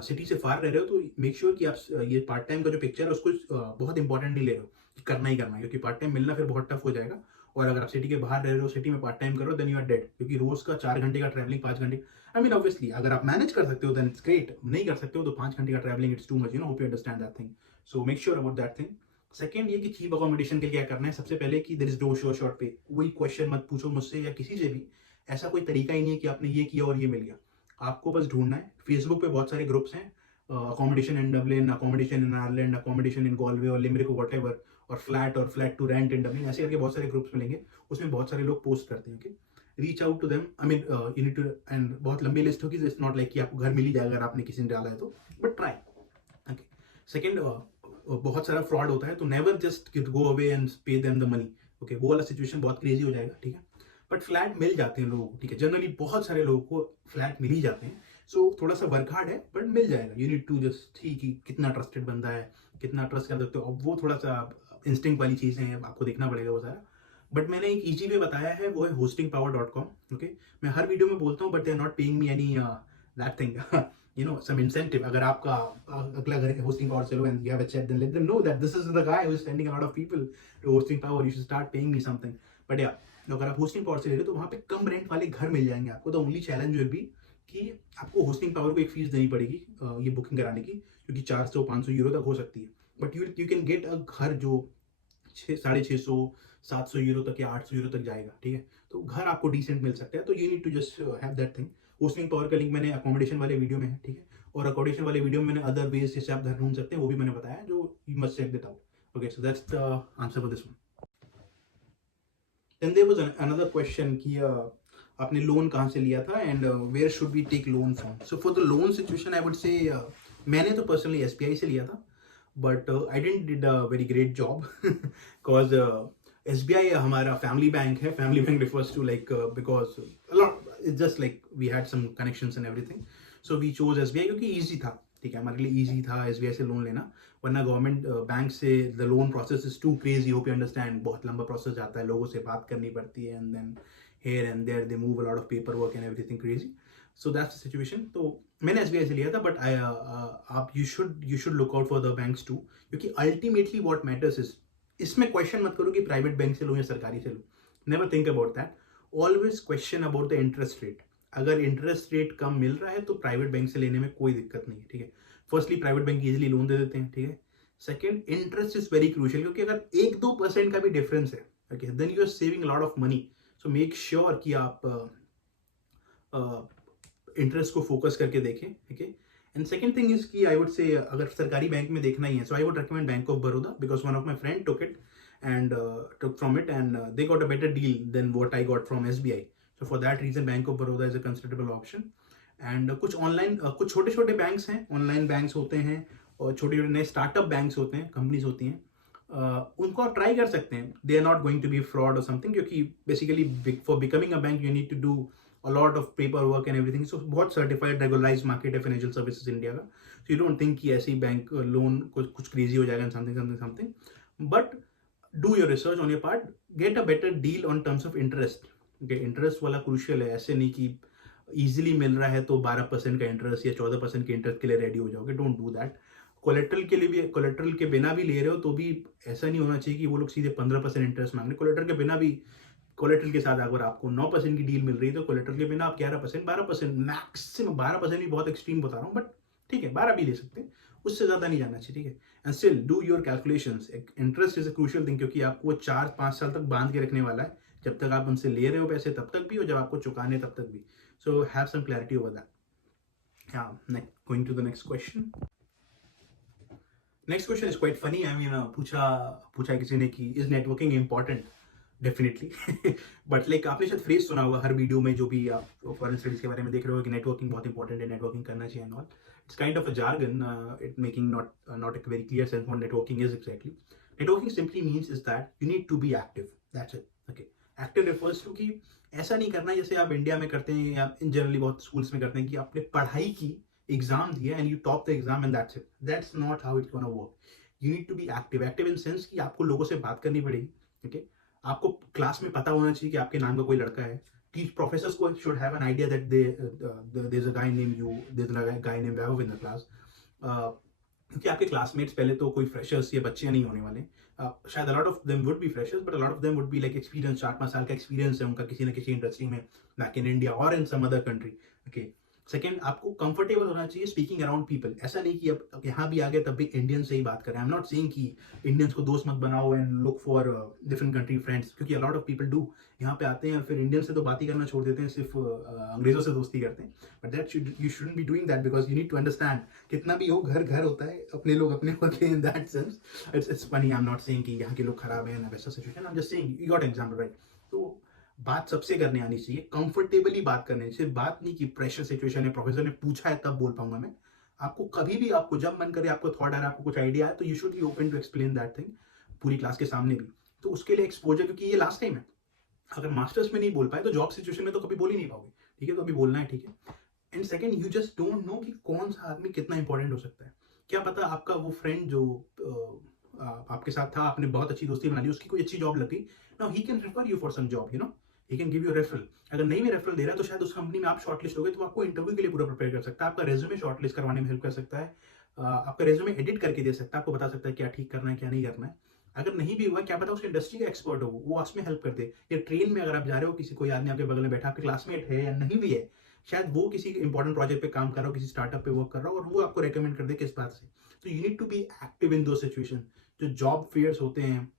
सिटी से फार रह रहे हो तो मेक श्योर कि आप ये पार्ट टाइम का जो पिक्चर है उसको बहुत इंपॉर्टेंट नहीं ले रहे हो कि करना ही करना है, क्योंकि पार्ट टाइम मिलना फिर बहुत टफ हो जाएगा। और अगर आप सिटी के बाहर रह रहे हो, सिटी में पार्ट टाइम करो, देन यू आर डेड, क्योंकि रोज का 4 घंटे का ट्रैवलिंग, 5 घंटे। आई मीन ऑब्वियसली अगर आप मैनेज कर सकते हो देन इट्स ग्रेट, नहीं कर सकते हो तो 5 घंटे का travelling it's too much, you know, hope you understand that thing. So make sure about that thing. Second ये कि चीप अकोमोडेशन के लिए क्या करना है, सबसे पहले कि there is no sure short पे। कोई क्वेश्चन मत पूछो मुझसे या किसी से भी, ऐसा कोई तरीका ही नहीं है कि आपने ये किया और ये मिल गया। आपको बस ढूंढना है। फेसबुक पे बहुत सारे ग्रुप्स हैं, accommodation in Dublin, accommodation in Ireland, accommodation in Galway और लिमरिक व्हाटएवर, और flat to rent in Dublin, ऐसे करके बहुत सारे ग्रुप्स मिलेंगे। उसमें बहुत सारे लोग पोस्ट करते हैं। Reach out to them, I mean you need to, and बहुत लंबी लिस्ट होगी, इट्स नॉट लाइक कि आपको घर मिल ही जाएगा अगर आपने किसी ने डाला है तो, बट ट्राई। ओके, सेकंड, बहुत सारा फ्रॉड होता है, तो never just go away and pay them the money. Okay, वो वाला सिचुएशन बहुत क्रेजी हो जाएगा, ठीक है। बट फ्लैट मिल जाते हैं लोगों को, ठीक है, जनरली बहुत सारे लोगों को फ्लैट मिल ही जाते हैं। सो थोड़ा सा वर्क हार्ड है बट मिल जाएगा. यू नीड टू जस्ट ठीक कि कितना ट्रस्टेड बंदा है, कितना ट्रस्ट कर सकते हो. अब वो थोड़ा सा इंस्टिंक्ट वाली चीज़ें हैं, आपको देखना पड़ेगा वो सारा. बट मैंने एक ईजी वे बताया है, वो है hostingpower.com. ओके, मैं हर वीडियो में बोलता हूँ but they are not paying me any that thing, you know, some incentive. अगर आपका अगला घर hosting power चलो and you have a chat, then let them know that this is the guy who is sending a lot of people to hosting power, you should start paying me something. But yeah, अगर आप hosting power से ले रहे हो तो वहाँ पे कम रेंट वाले घर मिल जाएंगे आपको. The only challenge will be कि आपको hosting power को एक फीस देनी पड़ेगी ये बुकिंग कराने की, क्योंकि 400-500 यूरो तक हो सकती है. But you can get a घर जो 650-700 यूरो तक या 800 यूरो तक जाएगा. ठीक है, तो घर आपको डिसेंट मिल सकता है. तो you need to just have that thing. Hosting power का लिंक मैंने अकोमोडेशन वाले वीडियो में है. ठीक है, और अकोमोडेशन वाले वीडियो में मैंने अदर वेज जैसे आप घर ढूंढ सकते हैं वो भी मैंने बताया, जो you must check that out. Okay, so that's the answer for this one. Then there was another question कि आपने लोन कहाँ से लिया था and where should we take loan from. So for the loan situation I would say मैंने तो पर्सनली एसबीआई से लिया था, but I didn't did a very great job because SBI हमारा फैमिली बैंक है. Family bank refers to like because a lot, it's just like we had some connections and everything, so we chose SBI क्योंकि easy था. ठीक है, हमारे लिए easy था SBI से लोन लेना. वरना गवर्नमेंट बैंक से the loan process is too crazy. hope you understand, बहुत लंबा प्रोसेस जाता है, लोगों से बात करनी पड़ती है and then here and there they move a lot of paperwork and everything crazy. So that's the situation. तो मैंने SBI से लिया था, but आप you should look out for the banks too, क्योंकि ultimately what matters is, इसमें क्वेश्चन मत करो कि प्राइवेट बैंक से लो या सरकारी से लो. Never think about that. Always question about the interest rate. अगर इंटरेस्ट रेट कम मिल रहा है तो प्राइवेट बैंक से लेने में कोई दिक्कत नहीं है. ठीक है, firstly private bank easily loan दे देते हैं. ठीक है, second interest is very crucial, क्योंकि अगर 1-2% का भी डिफरेंस है, okay, then you are saving lot of money. So make sure कि आप इंटरेस्ट को फोकस करके देखें. ठीक है, एंड सेकंड थिंग इज कि आई वुड से अगर सरकारी बैंक में देखना ही है, so I would recommend Bank of Baroda, because one of my friend took it and took from it and they got a better deal than what I got from SBI. So for that reason Bank of Baroda is a considerable option. And कुछ ऑनलाइन कुछ छोटे छोटे बैंक्स हैं, ऑनलाइन बैंक्स होते हैं, और छोटे छोटे नए स्टार्टअप बैंक्स होते हैं, कंपनीज होती हैं, उनको आप ट्राई कर सकते हैं. They are not going to be fraud और समथिंग, क्योंकि basically for becoming a bank you need to do a lot of paperwork and everything. So बहुत certified regularized market है financial services इंडिया का. So you don't think कि ऐसे ही बैंक लोन कुछ crazy हो जाएगा something. But do your research on your part, get a better deal on terms of interest. Okay, interest वाला crucial है. ऐसे नहीं कि easily मिल रहा है तो 12% का इंटरेस्ट या 14% के इंटरेस्ट के लिए रेडी हो जाओगे. Don't do that. कोलेट्रल के लिए भी, कोलेट्रल के बिना भी ले रहे हो तो भी ऐसा नहीं होना चाहिए कि वो लोग सीधे 15% इंटरेस्ट मांग रहे. कोलेट्रल के बिना भी, कोलेट्रल के साथ अगर आपको 9% की डील मिल रही है तो कोलेट्रल के बिना आप 11%, 12%, मैक्सिमम 12% भी बहुत एक्सट्रीम बता रहा हूँ, बट ठीक है 12 भी ले सकते हैं, उससे ज़्यादा नहीं जाना चाहिए. ठीक है, and still do your calculations. Interest is a crucial thing, क्योंकि आपको 4-5 साल तक बांध के रखने वाला है. जब तक आप उनसे ले रहे हो पैसे तब तक भी, और जब आपको चुकाने तब तक भी. So have some clarity over that. Going to the next question. Next question is quite funny. I mean पूछा किसी ने कि is networking important. Definitely. But like आपने शायद फ्रेज सुना होगा हर वीडियो में, जो भी आप फॉरेन स्टडीज के बारे में देख रहे हो, कि नेटवर्किंग बहुत इंपॉर्टेंट है, नेटवर्किंग करना चाहिए and all. It's kind of a jargon, it making not a very clear sense what networking is exactly. Networking simply means is that you need to be active. That's it. Okay. Active refers to कि ऐसा नहीं करना जैसे आप इंडिया में करते हैं या इन जनरली बहुत स्कूल्स में करते हैं कि आपने पढ़ाई की, एग्जाम दिया and you top the exam and that's it. That's not how it's gonna work. You need to be active. Active in sense कि आपको लोगों से बात करनी पड़ेगी. ठीक है, आपको क्लास में पता होना चाहिए कि आपके नाम का कोई लड़का है. Teach professors should have an idea that there's a guy named you, there's a guy named Vaibhav in the class. क्योंकि आपके क्लासमेट्स पहले तो कोई फ्रेशर्स या बच्चे नहीं होने वाले. शायद a lot of them would be freshers, but a lot of them would be like experienced. 4-5 साल का एक्सपीरियंस है उनका किसी न किसी इंडस्ट्री में, बैक इन इंडिया और in some other country. Okay, second, आपको कंफर्टेबल होना चाहिए स्पीकिंग अराउंड पीपल. ऐसा नहीं कि अब यहाँ भी आ गए तब भी इंडियन से ही बात करें. आई एम नॉट सेइंग कि इंडियंस को दोस्त मत बनाओ and look for different country friends, क्योंकि a lot of people do. यहाँ पे आते हैं और फिर इंडियन से तो बात ही करना छोड़ देते हैं, सिर्फ अंग्रेजों से दोस्ती करते हैं. But that you shouldn't be doing that, because you need to understand कितना भी हो घर घर होता है, अपने लोग अपने होते हैं. इन that sense it's funny. I am not saying कि यहाँ के लोग खराब हैं ना वैसा situation. I am just saying you got example right. तो बात सबसे करने आनी चाहिए, कंफर्टेबली बात करनी चाहिए. बात नहीं कि प्रेशर सिचुएशन है, प्रोफेसर ने पूछा है तब बोल पाऊंगा मैं. आपको कभी भी, आपको जब मन करे, आपको थॉट आ रहा है, आपको कुछ आइडिया है, तो you should be open to explain that thing पूरी क्लास के सामने भी. तो उसके लिए एक्सपोजर, क्योंकि ये लास्ट टाइम है. अगर मास्टर्स में नहीं बोल पाए तो जॉब सिचुएशन में तो कभी बोल ही नहीं पाओगे. ठीक है, तो अभी बोलना है. ठीक है, and second, you just don't no कि कौन सा आदमी कितना इंपॉर्टेंट हो सकता है। क्या पता आपका वो फ्रेंड जो आपके साथ था, आपने बहुत अच्छी दोस्ती बना ली, उसकी कोई अच्छी जॉब लगी, now he can refer you for some job, you know, he can give you referral. अगर नहीं भी रेफरल दे रहा है तो शायद उस कंपनी में आप शॉर्टलिस्ट हो गए, तो आपको इंटरव्यू के लिए पूरा प्रिपेयर कर सकता है, आपका रेज्यूमे शॉर्टलिस्ट करवाने में हेल्प कर सकता है, आपका रेज्यूमे एडिट करके दे सकता है, आपको बता सकता है क्या ठीक करना है क्या नहीं करना है। अगर नहीं भी हुआ, क्या पता उस इंडस्ट्री का एक्सपर्ट हो, वो उसमें हेल्प कर दे। या ट्रेन में अगर आप जा रहे हो, किसी कोई आदमी आपके बगल में बैठा, आपके क्लासमेट है या नहीं भी है, शायद वो किसी इंपॉर्टेंट प्रोजेक्ट पे काम कर रहा हो, किसी स्टार्टअप पे वर्क कर रहा हो, और वो आपको रेकमेंड कर दे किस बात से। तो you need to be active in those situation. जो जॉब फेयर्स होते हैं,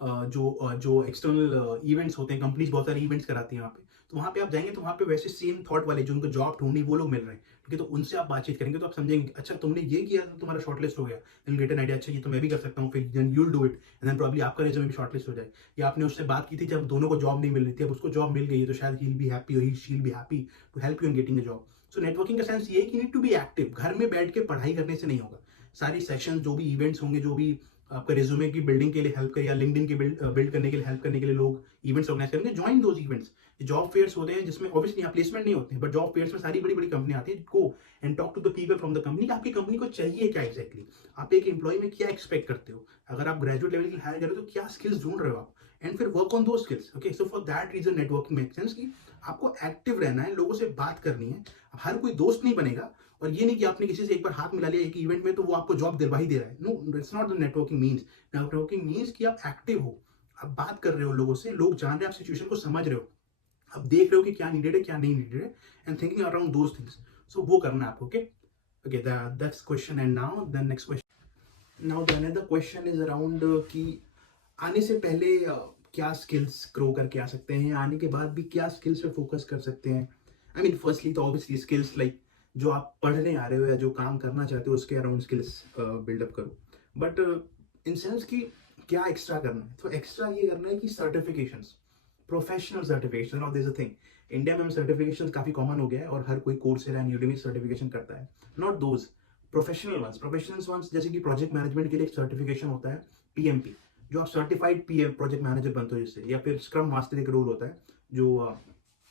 जो एक्सटर्नल इवेंट्स होते हैं, कंपनीज बहुत सारे इवेंट्स कराती हैं वहाँ पे, तो वहाँ पे आप जाएंगे तो वहाँ पे वैसे सेम थॉट वाले जो उनको जॉब ढूंढनी वो लोग मिल रहे हैं, ठीक है, तो उनसे आप बातचीत करेंगे तो आप समझेंगे, अच्छा तुमने ये किया तो तुम्हारा शॉर्टलिस्ट हो गया, देन गेट एन आइडिया, अच्छा ये तो मैं भी कर सकता हूँ, फिर then you will do it, and then probably आपका रेज्यूमे भी शॉर्टलिस्ट हो जाए। या आपने उससे बात की थी जब दोनों को जॉब नहीं मिल रही थी, अब उसको जॉब मिल गई है, तो शायद ही बी हैप्पी और she will be happy to help you in getting a job. So networking का सेंस ये है कि नीड टू बी एक्टिव। घर में बैठ के पढ़ाई करने से नहीं होगा। सारी सेशन जो भी इवेंट्स होंगे, जो भी आपका रिज्यूमे की बिल्डिंग के लिए हेल्प करे या लिंक्डइन की बिल्ड करने के लिए हेल्प करने के लिए लोग इवेंट्स ऑर्गेनाइज करेंगे, join those events. Job fairs होते हैं जिसमें ऑब्वियसली यहाँ प्लेसमेंट नहीं होते हैं, बट जॉब फेयर्स में सारी बड़ी बड़ी कंपनी आती है। Go and talk to the people from the company, आपकी कंपनी को चाहिए क्या एग्जैक्टली, आप एक एम्प्लॉय में क्या एक्सपेक्ट करते हो, अगर आप ग्रेजुएट लेवल की हायर कर रहे हो तो क्या स्किल्स ढूंढ रहे हो आप, एंड फिर work on those skills. Okay, so for that reason networking make sense कि आपको एक्टिव रहना है, लोगों से बात करनी है। हर कोई दोस्त नहीं बनेगा, और ये नहीं कि आपने किसी से एक बार हाथ मिला लिया एक इवेंट में तो वो आपको जॉब दिलवा ही दे रहा है। No, it's not the networking means. Networking means कि आप एक्टिव हो, आप बात कर रहे हो लोगों से, लोग जान रहे हैं, आप सिचुएशन को समझ रहे हो, आप देख रहे हो कि क्या नीडेड है क्या नहीं नीडेड है, and thinking around those things. So वो करना है आपको। Okay okay, that's question. And now the next question, now the another question is around कि आने से पहले क्या स्किल्स ग्रो करके आ सकते हैं, आने के बाद भी क्या स्किल्स पे फोकस कर सकते हैं। आई मीन फर्स्टली तो ऑब्वियसली स्किल्स लाइक जो आप पढ़ने आ रहे हो या जो काम करना चाहते हो उसके अराउंड स्किल्स बिल्डअप करो, बट इन सेंस कि क्या एक्स्ट्रा करना है, तो एक्स्ट्रा ये करना है कि सर्टिफिकेशंस, प्रोफेशनल सर्टिफिकेशन। और दिस अ थिंग, इंडिया में सर्टिफिकेशन काफी कॉमन हो गया है और हर कोई कोर्सेरा एंड यूडेमी सर्टिफिकेशन करता है। नॉट दोज प्रोफेशनल वंस, जैसे कि प्रोजेक्ट मैनेजमेंट के लिए एक सर्टिफिकेशन होता है पीएमपी, जो आप सर्टिफाइड पीएम प्रोजेक्ट मैनेजर बनते हो जिससे, या फिर स्क्रम मास्टर एक रोल होता है जो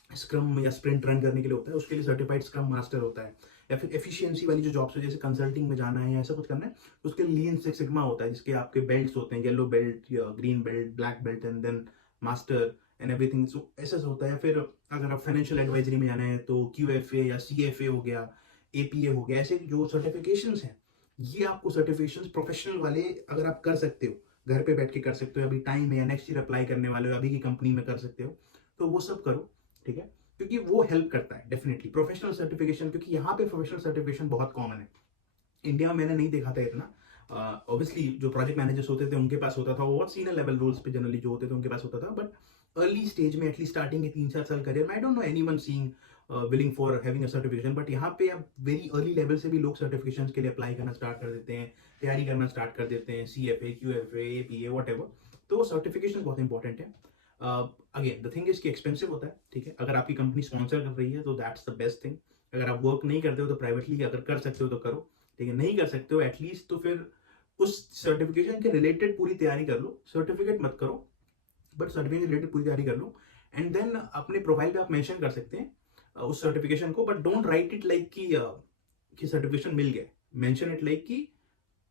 स्क्रम या स्प्रिंट रन करने के लिए होता है, उसके लिए सर्टिफाइड स्क्रम मास्टर होता है। या फिर एफिशिएंसी वाली जो जॉब्स है, जैसे कंसल्टिंग में जाना है या ऐसा कुछ करना है, उसके लिए लीन सिक्स सिग्मा होता है, जिसके आपके बेल्ट्स होते हैं, येलो बेल्ट या green belt, black belt and then master and everything. So ऐसा होता है। फिर अगर आप फाइनेंशियल एडवाइजरी में जाना है तो क्यूएफए या सीएफए हो गया, एपीए हो गया, ऐसे जो सर्टिफिकेशंस हैं, ये आपको सर्टिफिकेशंस प्रोफेशनल वाले अगर आप कर सकते हो, घर पे बैठ के कर सकते हो, अभी टाइम है या नेक्स्ट ईयर अप्लाई करने वाले हो, अभी की कंपनी में कर सकते हो, तो वो सब करो, ठीक है, क्योंकि वो हेल्प करता है डेफिनेटली प्रोफेशनल सर्टिफिकेशन, क्योंकि यहाँ पे प्रोफेशनल सर्टिफिकेशन बहुत कॉमन है। इंडिया में मैंने नहीं देखा था इतना। ऑब्वियसली जो प्रोजेक्ट मैनेजर्स होते थे उनके पास होता था, बहुत सीनियर लेवल रोल्स पे जनरली जो होते थे उनके पास होता था, बट अर्ली स्टेज में एटलीस्ट स्टार्टिंग के 3-4 साल करियर में आई don't no anyone seeing willing for having a certification. But यहाँ पे अब वेरी अर्ली लेवल से भी लोग सर्टिफिकेशन के लिए अप्लाई करना स्टार्ट कर देते हैं, तैयारी करना स्टार्ट कर देते हैं, CFA QFA APA what ever. तो सर्टिफिकेशन बहुत इंपॉर्टेंट है। अगेन द थिंग इज कि एक्सपेंसिव होता है, ठीक है, अगर आपकी कंपनी स्पॉन्सर कर रही है तो दैट्स द बेस्ट थिंग। अगर आप वर्क नहीं करते हो तो प्राइवेटली अगर कर सकते हो तो करो, ठीक है, नहीं कर सकते हो एटलीस्ट तो फिर उस सर्टिफिकेशन के रिलेटेड पूरी तैयारी कर लो, सर्टिफिकेट मत करो बट सर्टिफिकेट रिलेटेड पूरी तैयारी कर लो। एंड देन अपने प्रोफाइल पे आप मेंशन कर सकते हैं उस सर्टिफिकेशन को, but don't write it like कि सर्टिफिकेशन मिल गया, मेंशन इट लाइक कि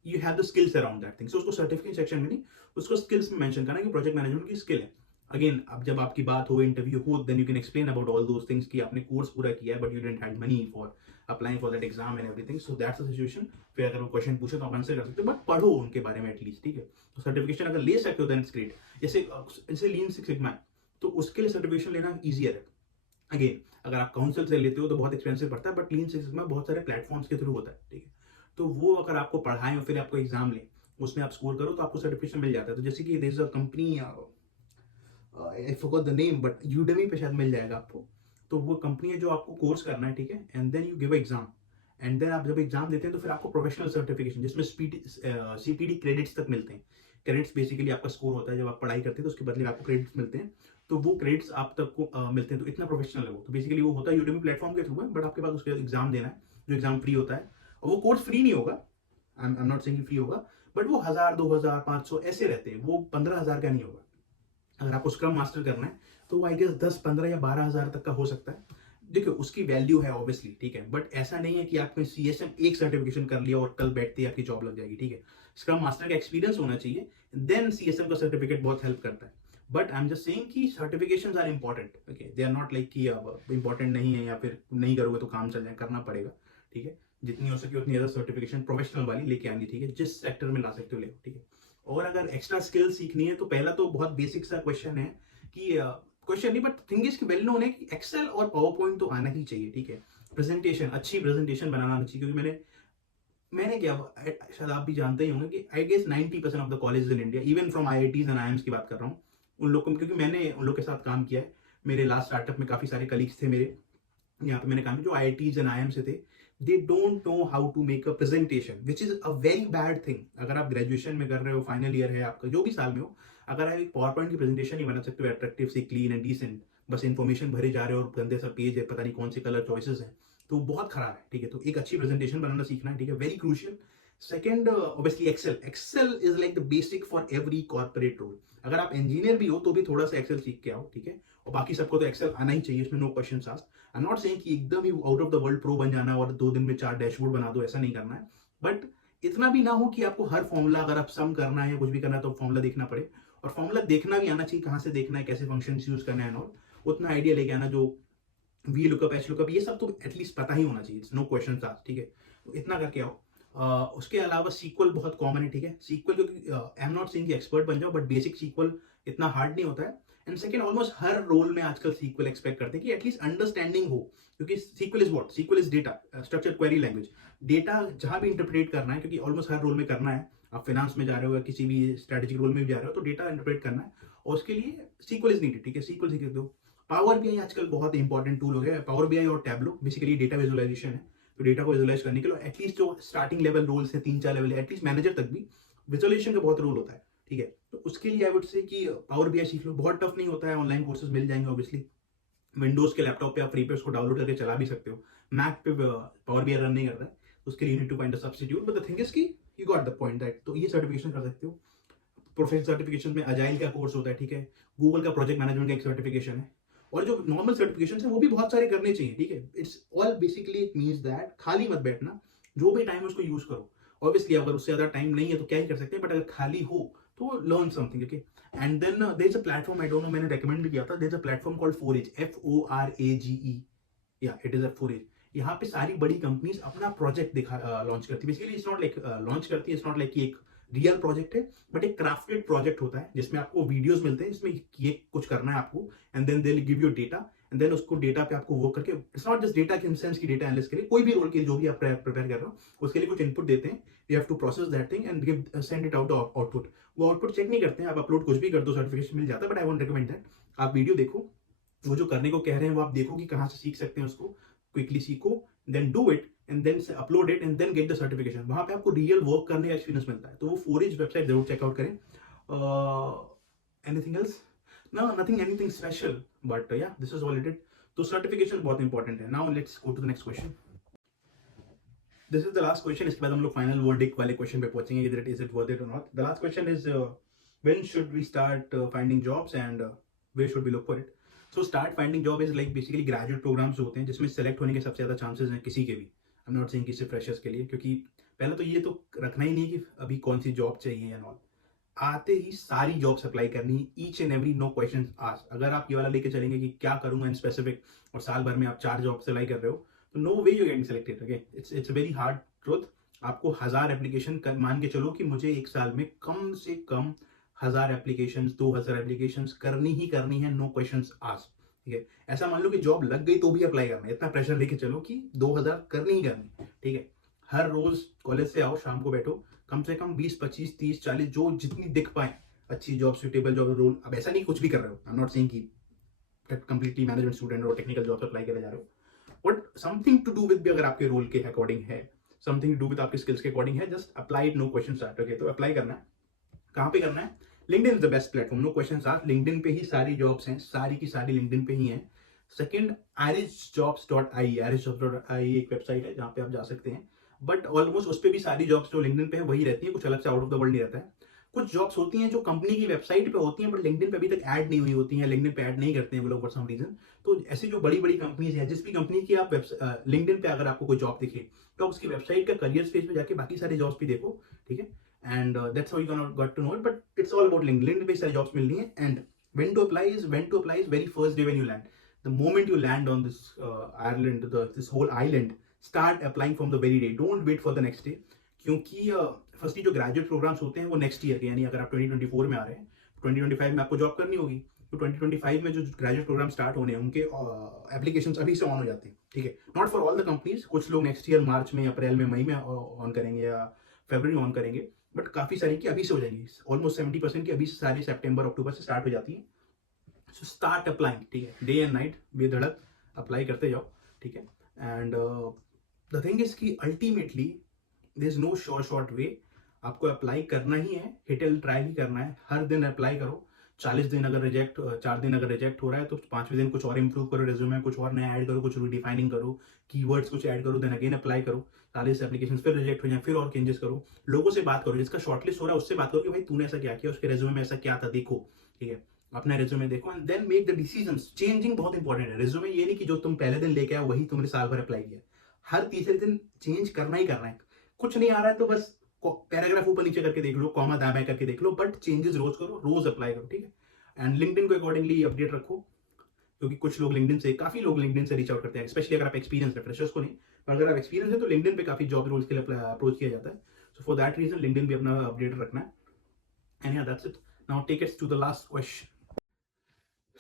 you have the skills around that thing. So उसको सर्टिफिकेट सेक्शन में नहीं, उसको स्किल्स में मेंशन करना कि प्रोजेक्ट मैनेजमेंट की स्किल है। अगेन अब जब आपकी बात हो, इंटरव्यू हो, then you can explain about all those things कि आपने कोर्स पूरा किया है but you didn't have money for applying for that exam and everything. So that's the situation. फिर अगर वो क्वेश्चन पूछे तो आप आंसर कर सकते हो, बट पढ़ो उनके बारे में एटलीस्ट, ठीक है। तो सर्टिफिकेशन अगर ले सकते हो देन इट्स ग्रेट। जैसे लीन सिक्स सिग्मा है तो उसके लिए सर्टिफिकेशन लेना ईजियर है। अगेन अगर आप काउंसिल से लेते हो तो बहुत एक्सपेंसिव पड़ता है, बट लीन सिक्स सिग्मा बहुत सारे प्लेटफॉर्म्स के थ्रू होता है, ठीक है। तो वो अगर आपको पढ़ाएं और फिर आपको एग्जाम लें, उसमें आप स्कोर करो तो आपको सर्टिफिकेशन मिल जाता है। तो जैसे कि there is a company, I forgot the name, but Udemy पे शायद मिल जाएगा आपको। तो वो कंपनी है जो आपको कोर्स करना है, ठीक है, and then you give exam, and then आप जब एग्जाम देते हैं तो फिर आपको प्रोफेशनल सर्टिफिकेशन जिसमें CPD क्रेडिट्स तक मिलते हैं। क्रेडिट्स बेसिकली आपका स्कोर होता है, जब आप पढ़ाई करते हैं तो उसके बदले में आपको क्रेडिट्स मिलते हैं, तो वो क्रेडिट्स आप तक को मिलते हैं। तो इतना प्रोफेशनल है वो। तो बेसिकली वो होता है यूडेमी प्लेटफॉर्म के थ्रू है, बट आपके पास उसके एग्जाम देना है, जो एग्जाम फ्री होता है। और वो कोर्स फ्री नहीं होगा, आई एम नॉट सेइंग फ्री होगा, बट वो 1000 2000 500 ऐसे रहते हैं, वो 15,000 का नहीं होगा। अगर आपको स्क्रम मास्टर करना है तो आई गेस 10 15 या 12,000 तक का हो सकता है। देखो उसकी वैल्यू है ऑब्वियसली, ठीक है, बट ऐसा नहीं है कि आपने सीएसएम एक सर्टिफिकेशन कर लिया और कल बैठते ही आपकी जॉब लग जाएगी, ठीक है। स्क्रम मास्टर का एक्सपीरियंस होना चाहिए, देन सीएसएम का सर्टिफिकेट बहुत हेल्प करता है। But I am just saying कि certifications are important, okay, they are not like कि अब इंपॉर्टेंट नहीं है या फिर नहीं करोगे तो काम चल जाए, करना पड़ेगा, ठीक है। जितनी हो सके उतनी ज़्यादा सर्टिफिकेशन प्रोफेशनल वाली लेके आनी, ठीक है, जिस सेक्टर में ला सकते हो ले, ठीक है। और अगर एक्स्ट्रा स्किल सीखनी है तो पहला तो बहुत बेसिक सा क्वेश्चन है कि क्वेश्चन नहीं, बट थिंग इज कि वेल नोन है कि एक्सेल और पावर पॉइंट तो आना ही चाहिए, ठीक है। प्रेजेंटेशन, अच्छी प्रेजेंटेशन बनाना आना चाहिए, क्योंकि मैंने क्या, शायद आप भी जानते ही होंगे कि I guess 90% of the college in India, even from IITs and IIMs की बात कर रहा हूँ, उन लोग को, क्योंकि मैंने उन लोग के साथ काम किया है, मेरे लास्ट स्टार्टअप में काफी सारे कलीग्स थे मेरे, यहाँ पे मैंने काम किया जो आईआईटीज एंड आईएम से थे, they don't know how to make a presentation, which is a very bad thing. अगर आप ग्रेजुएशन में कर रहे हो, फाइनल ईयर है आपका, जो भी साल में हो, अगर आप एक पावर पॉइंट की प्रेजेंटेशन नहीं बना सकते हो अट्रैक्टिव से, क्लीन एंड डिसेंट, बस इन्फॉर्मेशन भरे जा रहे हो और गंदे सा पेज है, पता नहीं कौन से कलर चॉइसेस हैं, तो बहुत खराब है, ठीक है। तो एक अच्छी प्रेजेंटेशन बनाना सीखना है, ठीक है, very crucial. Second obviously Excel is like the basic for every corporate role. अगर आप इंजीनियर भी हो तो भी थोड़ा सा एक्सेल सीख के आओ, ठीक है। और बाकी सबको तो एक्सेल आना ही चाहिए, इसमें no question asked. I am not saying कि एकदम ही out of the world pro बन जाना और 2 दिन में 4 डैशबोर्ड बना दो, ऐसा नहीं करना है, बट इतना भी ना हो कि आपको हर फॉर्मूला, अगर आप सम करना है या कुछ भी करना है तो फॉर्मूला देखना पड़े, और फॉर्मूला देखना भी आना चाहिए, कहाँ से देखना है, कैसे फंक्शन यूज करना है, और उतना आइडिया लेके आना, जो वी लुकअप, एच लुकअप, ये सब तो एटलीस्ट पता ही होना चाहिए, नो क्वेश्चन आस्क्ड, ठीक है। तो इतना करके आओ। उसके अलावा सीक्वल बहुत कॉमन है, ठीक है, सीक्वल, क्योंकि I am not saying expert बन जाओ, बट बेसिक सीक्वल इतना हार्ड नहीं होता है। एंड सेकंड, ऑलमोस्ट हर रोल में आजकल सीक्वल एक्सपेक्ट करते हैं कि एटलीस्ट अंडरस्टैंडिंग हो, क्योंकि SQL is what, SQL is data structure query language, data जहां भी इंटरप्रेट करना है, क्योंकि ऑलमोस्ट हर रोल में करना है, आप फाइनेंस में जा रहे हो या किसी भी स्ट्रेटेजिक रोल में भी जा रहे हो, तो डेटा इंटरप्रेट करना है, और उसके लिए सीक्वल इज नीडेड, ठीक है, सीक्वल सीख दो। पावर बीआई आजकल बहुत इंपॉर्टेंट टूल हो गया है, पावर बीआई और टैबलो बेसिकली डेटा विजुअलाइजेशन है, तो डेटा को विजुअलाइज करने के लिए एटलीस्ट जो स्टार्टिंग लेवल रोल्स है, 3-4 लेवल है, एटलीस्ट मैनेजर तक भी विजुअलाइजेशन का बहुत रोल होता है, ठीक है। तो उसके लिए आई वुड से कि पावर बीआई सीख लो, बहुत टफ नहीं होता है, ऑनलाइन कोर्सेज मिल जाएंगे ऑब्वियसली। विंडोज के लैपटॉप पे आप फ्री पे उसको डाउनलोड करके चला भी सकते हो, मैक पे पावर बीआई रन नहीं कर रहा है, उसके लिए need to find a substitute, but the thing is कि you got the point that, तो ये सर्टिफिकेशन कर सकते हो। प्रोफेशनल सर्टिफिकेशन में अजाइल का कोर्स होता है, ठीक है, गूगल का प्रोजेक्ट मैनेजमेंट का एक सर्टिफिकेशन है, और जो नॉर्मल सर्टिफिकेशन है वो भी बहुत सारे करने चाहिए, ठीक है। It's all basically it means that खाली मत बैठना, जो भी टाइम है उसको यूज करो। ऑब्वियसली अगर उससे ज्यादा टाइम नहीं है तो क्या ही कर सकते हैं, बट अगर खाली हो तो learn something, okay. And then there is a platform, I don't know, मैंने रेकमेंड भी किया था, there is a platform called Forage, FORAGE, या इट इज अ फोरेज। यहाँ पे सारी बड़ी कंपनीज अपना प्रोजेक्ट दिखा लॉन्च करती है, basically it's not like launch करती है, इट्स नॉट लाइक कि एक रियल प्रोजेक्ट है, बट एक क्राफ्टेड प्रोजेक्ट होता है जिसमें आपको वीडियोस मिलते हैं, जिसमें ये कुछ करना है आपको, and then they will give you data, and then उसको डेटा पे आपको वर्क करके, इट्स नॉट जस्ट डेटा के सेंस की डेटा एनालिस्ट के लिए, कोई भी रोल के लिए जो भी आप प्रिपेयर कर रहे हो उसके लिए कुछ इनपुट देते हैं, you have to process that thing and give send it out output. वो आउटपुट चेक नहीं करते हैं, आप अपलोड कुछ भी कर दो, सर्टिफिकेशन मिल जाता है, but I won't recommend that. आप वीडियो देखो, वो जो करने को कह रहे हैं वो आप देखो कि कहाँ से सीख सकते हैं उसको, क्विकली सीखो, then do it, and then upload it, and then get the certification. वहां पे आपको रियल वर्क करने का एक्सपीरियंस मिलता है, तो वो फोरेज वेबसाइट जरूर चेकआउट करें। Anything else? No, nothing, anything special, but yeah, this is all it is. तो सर्टिफिकेशन बहुत इंपॉर्टेंट है। Now let's go to the next question. This is the last question, इसके बाद हम लोग फाइनल वर्डिक्ट वाले क्वेश्चन पे पहुंचेंगे, इधर इज इट वर्थ इट और not. The last question is when should we start finding jobs and where should we look for it. So start finding job is like basically graduate programs होते हैं जिसमें सेलेक्ट होने के सबसे ज्यादा चांसेस हैं किसी के भी। आई एम नॉट सेइंग किसी फ्रेशर्स के लिए, क्योंकि पहले तो ये तो रखना ही नहीं है कि अभी कौन सी जॉब चाहिए या नॉट, आते ही सारी जॉब्स अप्लाई करनी है, each and every, no question asked. अगर आप ये वाला लेके चलेंगे कि क्या करूंगा इन स्पेसिफिक, और साल भर में आप 4 जॉब्स अप्लाई कर रहे हो, तो no way you getting selected, okay. It's a very hard truth. आपको 1000 एप्लीकेशन मान के चलो कि मुझे एक साल में कम से कम 1000 एप्लीकेशन, 2000 एप्लीकेशन करनी ही करनी है, नो क्वेश्चन आस्क्ड, ठीक है। ऐसा मान लो कि जॉब लग गई तो भी अप्लाई करना है, इतना प्रेशर लेके चलो कि 2000 करनी ही करनी, ठीक है। हर रोज कॉलेज से आओ, शाम को बैठो, कम से कम 20, 25, 30, 40 जो जितनी दिख पाए अच्छी जॉब, सुटेबल जॉब रोल। अब ऐसा नहीं कुछ भी कर रहे हो, आई एम नॉट सेइंग कि कंप्लीटली मैनेजमेंट स्टूडेंट और टेक्निकल जॉब अप्लाई करने जा रहे हो, but something to do with भी अगर आपके रोल के अकॉर्डिंग है, समथिंग टू डू विद आपके स्किल्स के अकॉर्डिंग है, just apply it, no question start, okay. तो अप्लाई करना है, कहाँ पे करना है? LinkedIn is the best platform, no question asked. LinkedIn पे ही सारी जॉब्स हैं, सारी की सारी लिंक्डइन पे ही हैं। सेकंड, irisjobs.ie, irisjobs.ie एक वेबसाइट है जहाँ पे आप जा सकते हैं, बट ऑलमोस्ट उस पर भी सारी जॉब्स जो लिंक्डइन पे है वही रहती है, कुछ अलग से आउट ऑफ द वर्ल्ड नहीं रहता है। कुछ जॉब्स होती हैं जो कंपनी की वेबसाइट पे होती हैं बट लिंक्डइन पे अभी तक ऐड नहीं हुई होती हैं, लिंक्डइन पे ऐड नहीं करते हैं वो लोग फॉर सम रीजन। तो ऐसी जो बड़ी बड़ी कंपनीज है, जिस भी कंपनी की आप लिंक्डइन पे अगर आपको कोई जॉब दिखे तो आप उसकी वेबसाइट का करियर पेज पे जाके बाकी सारे जॉब्स भी देखो, ठीक है। And that's how you got to know it, but it's all about LinkedIn पे सारी जॉब्स मिल रही हैं। एंड when to apply is very first day when you land. The moment you land on this Ireland, this whole island, start applying from the very day. Don't wait for the next day. क्योंकि फर्स्टली जो ग्रेजुएट प्रोग्राम्स होते हैं वो नेक्स्ट ईयर के, यानी अगर आप 2024 में आ रहे हैं 2025 में आपको जॉब करनी होगी, तो 2025 में जो ग्रेजुएट प्रोग्राम स्टार्ट होने हैं उनके एप्लीकेशन अभी से ऑन हो जाते हैं, ठीक है। Not for all the companies, कुछ लोग नेक्स्ट ईयर मार्च में, अप्रैल में, मई में ऑन करेंगे या फरवरी में ऑन करेंगे, बट काफ़ी सारी की अभी से हो जाएंगी। ऑलमोस्ट 70% की अभी से सारी सितंबर अक्टूबर से स्टार्ट हो जाती है। सो स्टार्ट अप्लाइंग, ठीक है, डे एंड नाइट बेधड़क अप्लाई करते जाओ, ठीक है। एंड द थिंग इज कि ultimately there is no short way, आपको अप्लाई करना ही है, हिट एंड ट्राई ही करना है, हर दिन अप्लाई करो। 40 दिन अगर रिजेक्ट, 4 दिन अगर रिजेक्ट हो रहा है तो 5वें दिन कुछ और इंप्रूव करो, रेज्यूमे कुछ और नया ऐड करो, कुछ रिडिफाइनिंग करो, कीवर्ड्स कुछ ऐड करो, देन अगेन अप्लाई करो। 40 एप्लीकेशन फिर रिजेक्ट हो जाए, फिर और चेंजेस करो, लोगों से बात करो, जिसका शॉर्टलिस्ट हो रहा है उससे बात करो कि भाई तूने ऐसा क्या किया, उसके रेज्यूमे में ऐसा क्या था, देखो, ठीक है, अपना रेज्यूमे देखो and then make the decisions. Changing बहुत इंपॉर्टेंट है। रेज्यूमे ये नहीं कि जो तुम पहले दिन लेके आओ वही तुमने साल भर अप्लाई किया, हर तीसरे दिन चेंज करना ही करना है। कुछ नहीं आ रहा है तो बस पैराग्राफ ऊपर नीचे करके देख लो, कॉमा दाएं बाएं करके देख लो, बट चेंजेस रोज करो, रोज अप्लाई करो, ठीक है। एंड लिंक्डइन को अकॉर्डिंगली अपडेट रखो, क्योंकि कुछ लोग लिंक्डइन से, काफी लोग लिंक्डइन से रीच आउट करते हैं, स्पेशली अगर आप एक्सपीरियंस है, फ्रेशर्स को नहीं, पर अगर आप एक्सपीरियंस है तो लिंक्डइन पे काफी जॉब रोल्स के लिए अप्रोच किया जाता है। So for that reason LinkedIn भी अपना अपडेट रखना है। एंड या that's it. Now take it's to the last question.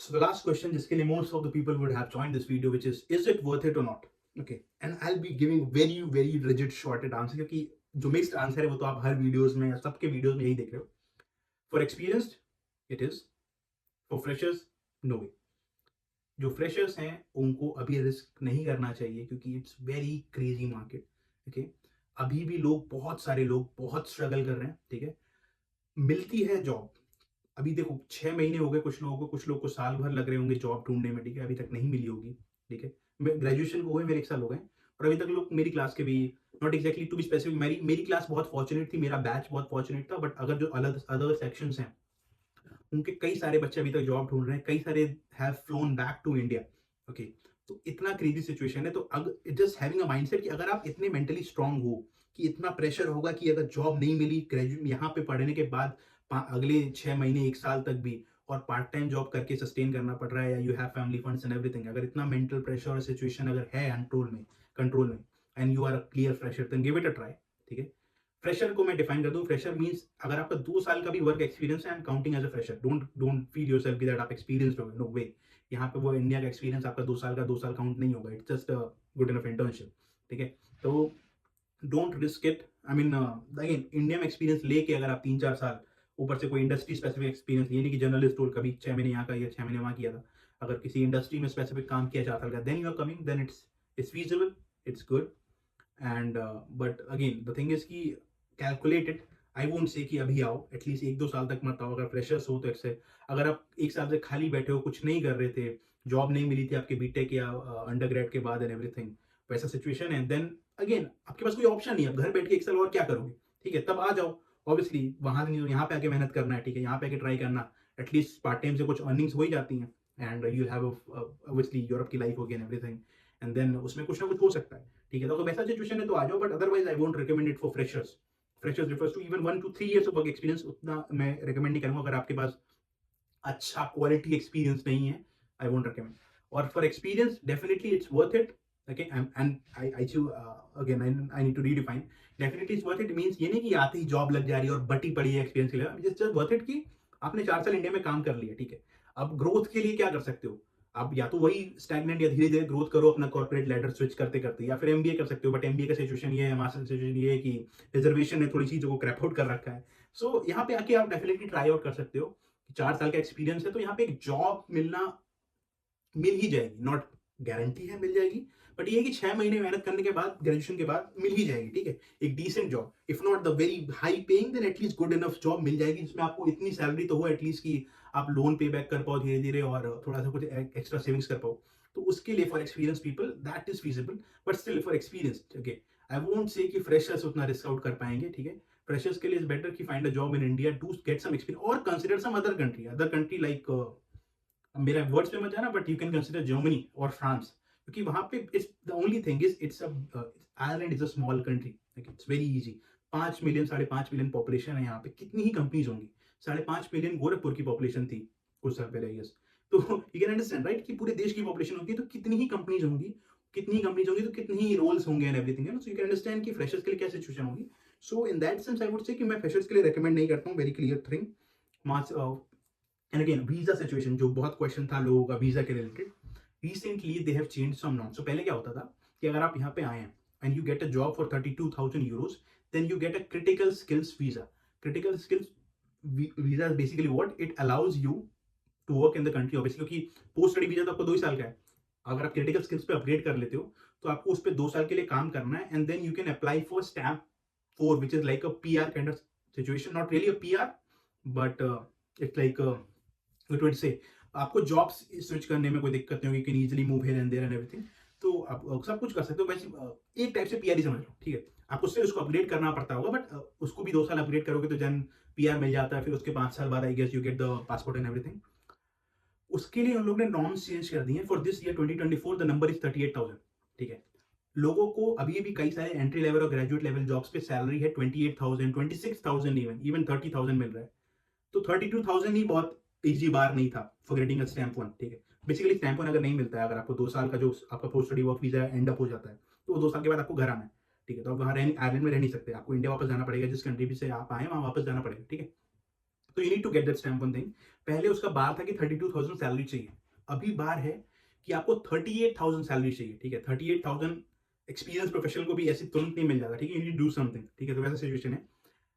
So the last question, जिसके लिए most of the people would have joined this video, which is it worth it or not? Okay, and I'll be giving very rigid shorted answer, क्योंकि जो mixed answer है वो तो आप हर वीडियोस में या सबके वीडियोस में यही देख रहे हो। For experienced, it is. For freshers, no way. जो फ्रेशर्स हैं उनको अभी रिस्क नहीं करना चाहिए, क्योंकि it's very crazy market, okay. अभी भी लोग, बहुत सारे लोग बहुत स्ट्रगल कर रहे हैं, ठीक है। मिलती है जॉब, अभी देखो 6 महीने हो गए कुछ लोगों को, कुछ लोग को साल भर लग रहे होंगे जॉब ढूंढने में, ठीक है, अभी तक नहीं मिली होगी, ठीक है। ग्रेजुएशन को हुए मेरे 1 साल हो गए और अभी तक लोग, मेरी क्लास के भी, not exactly to be specific, मेरी क्लास बहुत फॉर्चुनेट थी, मेरा बैच बहुत फॉर्चुनेट था, बट अगर जो अलग अदर सेक्शंस हैं उनके कई सारे बच्चे अभी तक जॉब ढूंढ रहे हैं, कई सारे have flown back to India, okay. तो इतना क्रेजी सिचुएशन है। तो अगर जस्ट हैविंग अ माइंडसेट कि अगर आप इतने मेंटली स्ट्रांग हो कि इतना प्रेशर होगा कि अगर जॉब नहीं मिली ग्रेजुएट यहाँ पे पढ़ने के बाद अगले 6 महीने 1 साल तक भी, और पार्ट टाइम जॉब करके सस्टेन करना पड़ रहा है, या you have family funds and everything, अगर इतना मेंटल प्रेशर और सिचुएशन अगर है कंट्रोल में and you are a clear fresher, then give it a try, ठीक है। फ्रेशर को मैं डिफाइन कर दूं, फ्रेशर मींस अगर आपका 2 साल का भी वर्क एक्सपीरियंस है, I am counting as a fresher. Don't feel yourself that आप एक्सपीरियंस्ड हो, नो वे। यहाँ पे वो इंडिया का एक्सपीरियंस आपका 2 साल काउंट नहीं होगा, it's just good enough internship, ठीक है। तो don't risk it. I mean again, India में एक्सपीरियंस लेके अगर आप 3-4 साल, ऊपर से कोई इंडस्ट्री स्पेसिफिक एक्सपीरियंस, ये नहीं कि जर्नलिस्ट रोल कभी 6 महीने यहाँ का या 6 महीने वहाँ किया था, अगर किसी इंडस्ट्री में स्पेसिफिक काम किया 4 साल का, then you are coming, then it's feasible, it's good. And but again the thing is कि कैलकुलेटेड, आई वोंट से कि अभी आओ, एटलीस्ट 1-2 साल तक मत आओ। अगर फ्रेशर्स हो तो इससे, अगर आप 1 साल से खाली बैठे हो, कुछ नहीं कर रहे थे, जॉब नहीं मिली थी आपके बीटेक या अंडरग्रेड के बाद एंड एवरीथिंग, वैसा सिचुएशन है, देन अगेन आपके पास कोई ऑप्शन नहीं है, अब घर बैठ के 1 साल और क्या करोगे, ठीक है, तब आ जाओ। ऑब्वियसली वहां नहीं, यहाँ पे आके मेहनत करना है, ठीक है, यहाँ पे आके ट्राई करना, एटलीस्ट पार्ट टाइम से कुछ अर्निंग्स हो ही जाती हैं, and you have obviously Europe की लाइफ होगी एंड एवरीथिंग, एंड देन उसमें कुछ ना कुछ हो सकता है, ठीक है। तो अगर वैसा सिचुएशन है तो आ जाओ, but otherwise I won't recommend it for freshers. Freshers refers to even 1 to 3 years of work experience, उतना मैं रिकमेंड नहीं करूंगा अगर आपके पास अच्छा क्वालिटी एक्सपीरियंस नहीं है, आई वोंट रिकमेंड। और for experience definitely it's worth it, okay. And I again I need to redefine, definitely it's worth it means ये नहीं कि आते ही जॉब लग जा रही है और बटी पड़ी है एक्सपीरियंस के लिए, इट्स जस्ट वर्थ इट कि आपने 4 साल इंडिया में काम कर लिया, ठीक है। अब ग्रोथ के लिए क्या कर सकते हो आप, या तो वही स्टैग्नेंट या धीरे धीरे ग्रोथ करो अपना कॉर्पोरेट लैडर स्विच करते करते, या फिर एमबीए कर सकते हो, बट एमबीए का सिचुएशन ये है, मास्टर सिचुएशन ये है कि रिजर्वेशन ने थोड़ी चीजों को क्रैप आउट कर रखा है। सो यहाँ पे आके आप डेफिनेटली ट्राई आउट कर सकते हो। 4 साल का एक्सपीरियंस है तो यहाँ पे एक जॉब मिलना, मिल ही जाएगी, नॉट गारंटी है मिल जाएगी, बट ये कि 6 महीने मेहनत करने के बाद, ग्रेजुएशन के बाद मिल ही जाएगी, ठीक है, एक decent job, if not the very high paying then at least good enough job मिल जाएगी, जिसमें आपको इतनी सैलरी तो हो एटलीस्ट कि आप लोन पे बैक कर पाओ धीरे धीरे और थोड़ा सा कुछ एक्स्ट्रा सेविंग्स कर पाओ। तो उसके लिए for experience people that is feasible, but still for experience, okay, I won't say कि फ्रेशर्स उतना रिस्क आउट कर पाएंगे, ठीक है। फ्रेशर्स के लिए इज बेटर कि find a job in India to get some experience और consider some other country like, मेरा वर्ड्स में मत जाना, but you can consider Germany और फ्रांस, क्योंकि वहां पे it's the only thing is it's Ireland is a small country, it's very easy. 5 million 5.5 million population है यहाँ पे, कितनी ही कंपनीज होंगी। 5.5 मिलियन गोरखपुर की पॉपुलेशन थी कुछ साल पहले, यस। तो यू कैन अंडरस्टैंड राइट कि पूरे देश की पॉपुलेशन होगी तो कितनी ही कंपनीज होंगी, तो कितनी ही रोल्स होंगे एंड एवरीथिंग, है ना। सो यू कैन अंडरस्टैंड कि फ्रेशर्स के लिए क्या सिचुएशन होगी। So in that sense I would say कि मैं फ्रेशर्स के लिए रेकमेंड नहीं करता हूँ, very clear thing. Mass and again visa situation, जो बहुत क्वेश्चन था लोगों का वीजा के related, recently they have change some norms. So पहले क्या होता था कि अगर आप यहाँ पे आए हैं and you get a job for 32,000 euros, then you get a critical skills visa. Critical skills visa is basically what it allows you to work in the country obviously, क्योंकि पोस्ट स्टडी वीजा तो आपको 2 ही साल का है। अगर आप क्रिटिकल स्किल्स पे अपग्रेड कर लेते हो तो आपको उस पर 2 साल के लिए काम करना है, and then you can apply for stamp 4, which is like a PR kind of situation, not really a PR, but it's like it would say आपको जॉब्स स्विच करने में कोई दिक्कत नहीं होगी, can easily move here and there and everything. तो आप सब कुछ कर सकते हो। वैसे एक टाइप से पीआर ही समझ लो, ठीक है। आपको सिर्फ उसको अपग्रेड करना पड़ता होगा, बट उसको भी 2 साल अपग्रेड करोगे तो जन पीआर मिल जाता है, फिर उसके 5 साल बाद I guess you get the passport and everything. उसके लिए उन लोगों ने नॉर्म्स चेंज कर दिए for this year 2024, the number is 38,000, ठीक है। लोगों को अभी भी कई सारे एंट्री लेवल और ग्रेजुएट लेवल जॉब्स पे सैलरी है 28,000, 26,000, इवन 30,000 मिल रहा है। तो 32,000 ही बहुत इजी बार नहीं था फॉर गेटिंग अ स्टैम्प 1, ठीक है। बेसिकली स्टैम्प 1 अगर नहीं मिलता है, अगर आपको 2 साल का जो आपका post study work visa and up हो जाता है, तो 2 साल के बाद आपको घर आना है, ठीक है। तो आप वहाँ आयरलैंड में रह नहीं सकते, आपको इंडिया वापस जाना पड़ेगा, जिस कंट्री से आप आए वहाँ वापस जाना पड़ेगा, ठीक है। तो you need to get that stamp 1 thing. पहले उसका बार था कि 32,000 सैलरी चाहिए, अभी बार है कि आपको 38,000 सैलरी चाहिए, ठीक है। 38,000 एक्सपीरियंस प्रोफेशनल को भी ऐसे तुरंत नहीं मिल जाता, ठीक है। You need to do something, ठीक है। तो वैसा सिचुएशन है।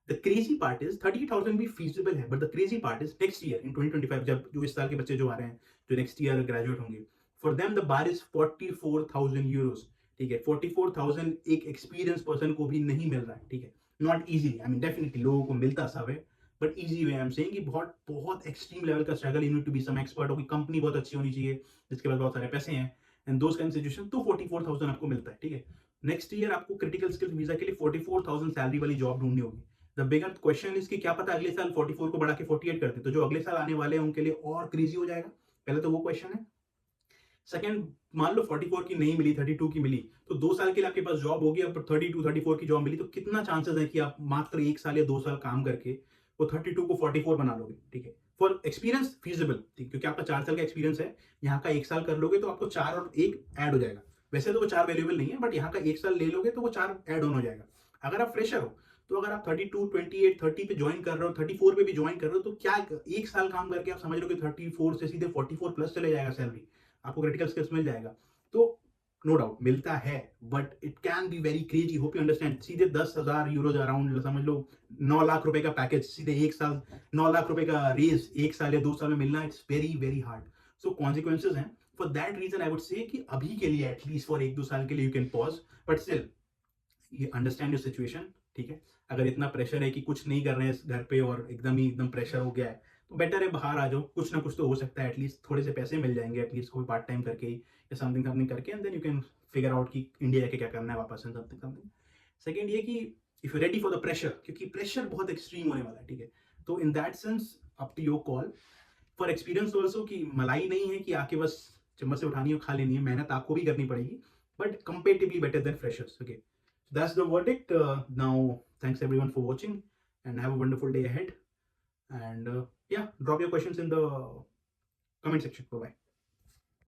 The crazy part is 38,000 भी feasible है, but the crazy part is next year in 2025, जब जो इस साल के बच्चे जो आ रहे हैं, जो next year ग्रेजुएट होंगे, for them the bar is 44,000 euros, ठीक है। 44,000 एक एक्सपीरियंस पर्सन को भी नहीं मिल रहा है, ठीक है। Not easy, I mean definitely लोगों को मिलता सब है, but easy way I am saying कि बहुत बहुत एक्सट्रीम लेवल का struggle, you need to be some expert, होगी कंपनी बहुत अच्छी होनी चाहिए जिसके पास बहुत सारे पैसे हैं, एंड दोस काइंड सिचुएशन, तो 44,000 आपको मिलता है, ठीक है। नेक्स्ट ईयर आपको क्रिटिकल स्किल्स वीजा के लिए 44,000 सैलरी वाली जॉब ढूंढनी होगी। द बिगर क्वेश्चन इज कि क्या पता अगले साल 44 को बढ़ा के 48 कर दे, तो जो अगले साल आने वाले हैं उनके लिए और क्रेजी हो जाएगा। पहले तो वो क्वेश्चन है। सेकंड, मान लो 44 की नहीं मिली, 32 की मिली, तो 2 साल के लिए आपके पास जॉब होगी, अब 32 34 की जॉब मिली, तो कितना चांसेस है कि आप मात्र 1 साल या 2 साल काम करके वो 32 को 44 बना लोगे, ठीक है। फॉर एक्सपीरियंस फीजिबल, ठीक, क्योंकि आपका 4 साल का एक्सपीरियंस है, यहाँ का 1 साल कर लोगे तो आपको 4 और 1 ऐड हो जाएगा। वैसे तो वो 4 वैल्यूएबल नहीं है, बट यहाँ का 1 साल ले लोगे तो वो 4 ऐड ऑन हो जाएगा। अगर आप फ्रेशर हो, तो अगर आप 32, 28, 30 पे ज्वाइन कर रहे हो, 34 पे भी ज्वाइन कर रहे हो, तो क्या 1 साल काम करके आप समझ लो कि 34 से सीधे 44 प्लस चले जाएगा सैलरी, आपको क्रिटिकल स्किल्स मिल जाएगा। तो नो डाउट मिलता है, but it can be very crazy, hope you understand. सीधे 10,000 यूरोज अराउंड समझ लो, 9 लाख रुपए का पैकेज सीधे 1 साल, 9 लाख रुपए का रेज 1 साल या 2 साल में मिलना, it's very very hard. So consequences हैं। For that reason I would say कि अभी के लिए एटलीस्ट फॉर 1-2 साल के लिए you can pause, but still ये अंडरस्टैंड योर सिचुएशन, ठीक है। अगर इतना प्रेशर है कि कुछ नहीं कर रहे हैं घर पे और एकदम प्रेशर हो गया है, तो बेटर है बाहर आ जाओ, कुछ ना कुछ तो हो सकता है, एटलीस्ट थोड़े से पैसे मिल जाएंगे, एटलीस्ट कोई पार्ट टाइम करके या समथिंग समथिंग करके, and then you can figure out कि इंडिया जाके क्या करना है वापस, एंड समथिंग समथिंग। सेकेंड ये कि if you ready for the pressure, क्योंकि प्रेशर बहुत एक्सट्रीम होने वाला है, ठीक है। तो in that sense up to your call. For experience also कि मलाई नहीं है कि आके बस चम्मच से उठानी और खा लेनी है, मेहनत आपको भी करनी पड़ेगी, but comparatively better than freshers, okay. That's the verdict. Now, thanks everyone for watching and have a wonderful day ahead. And yeah, drop your questions in the comment section. Bye bye.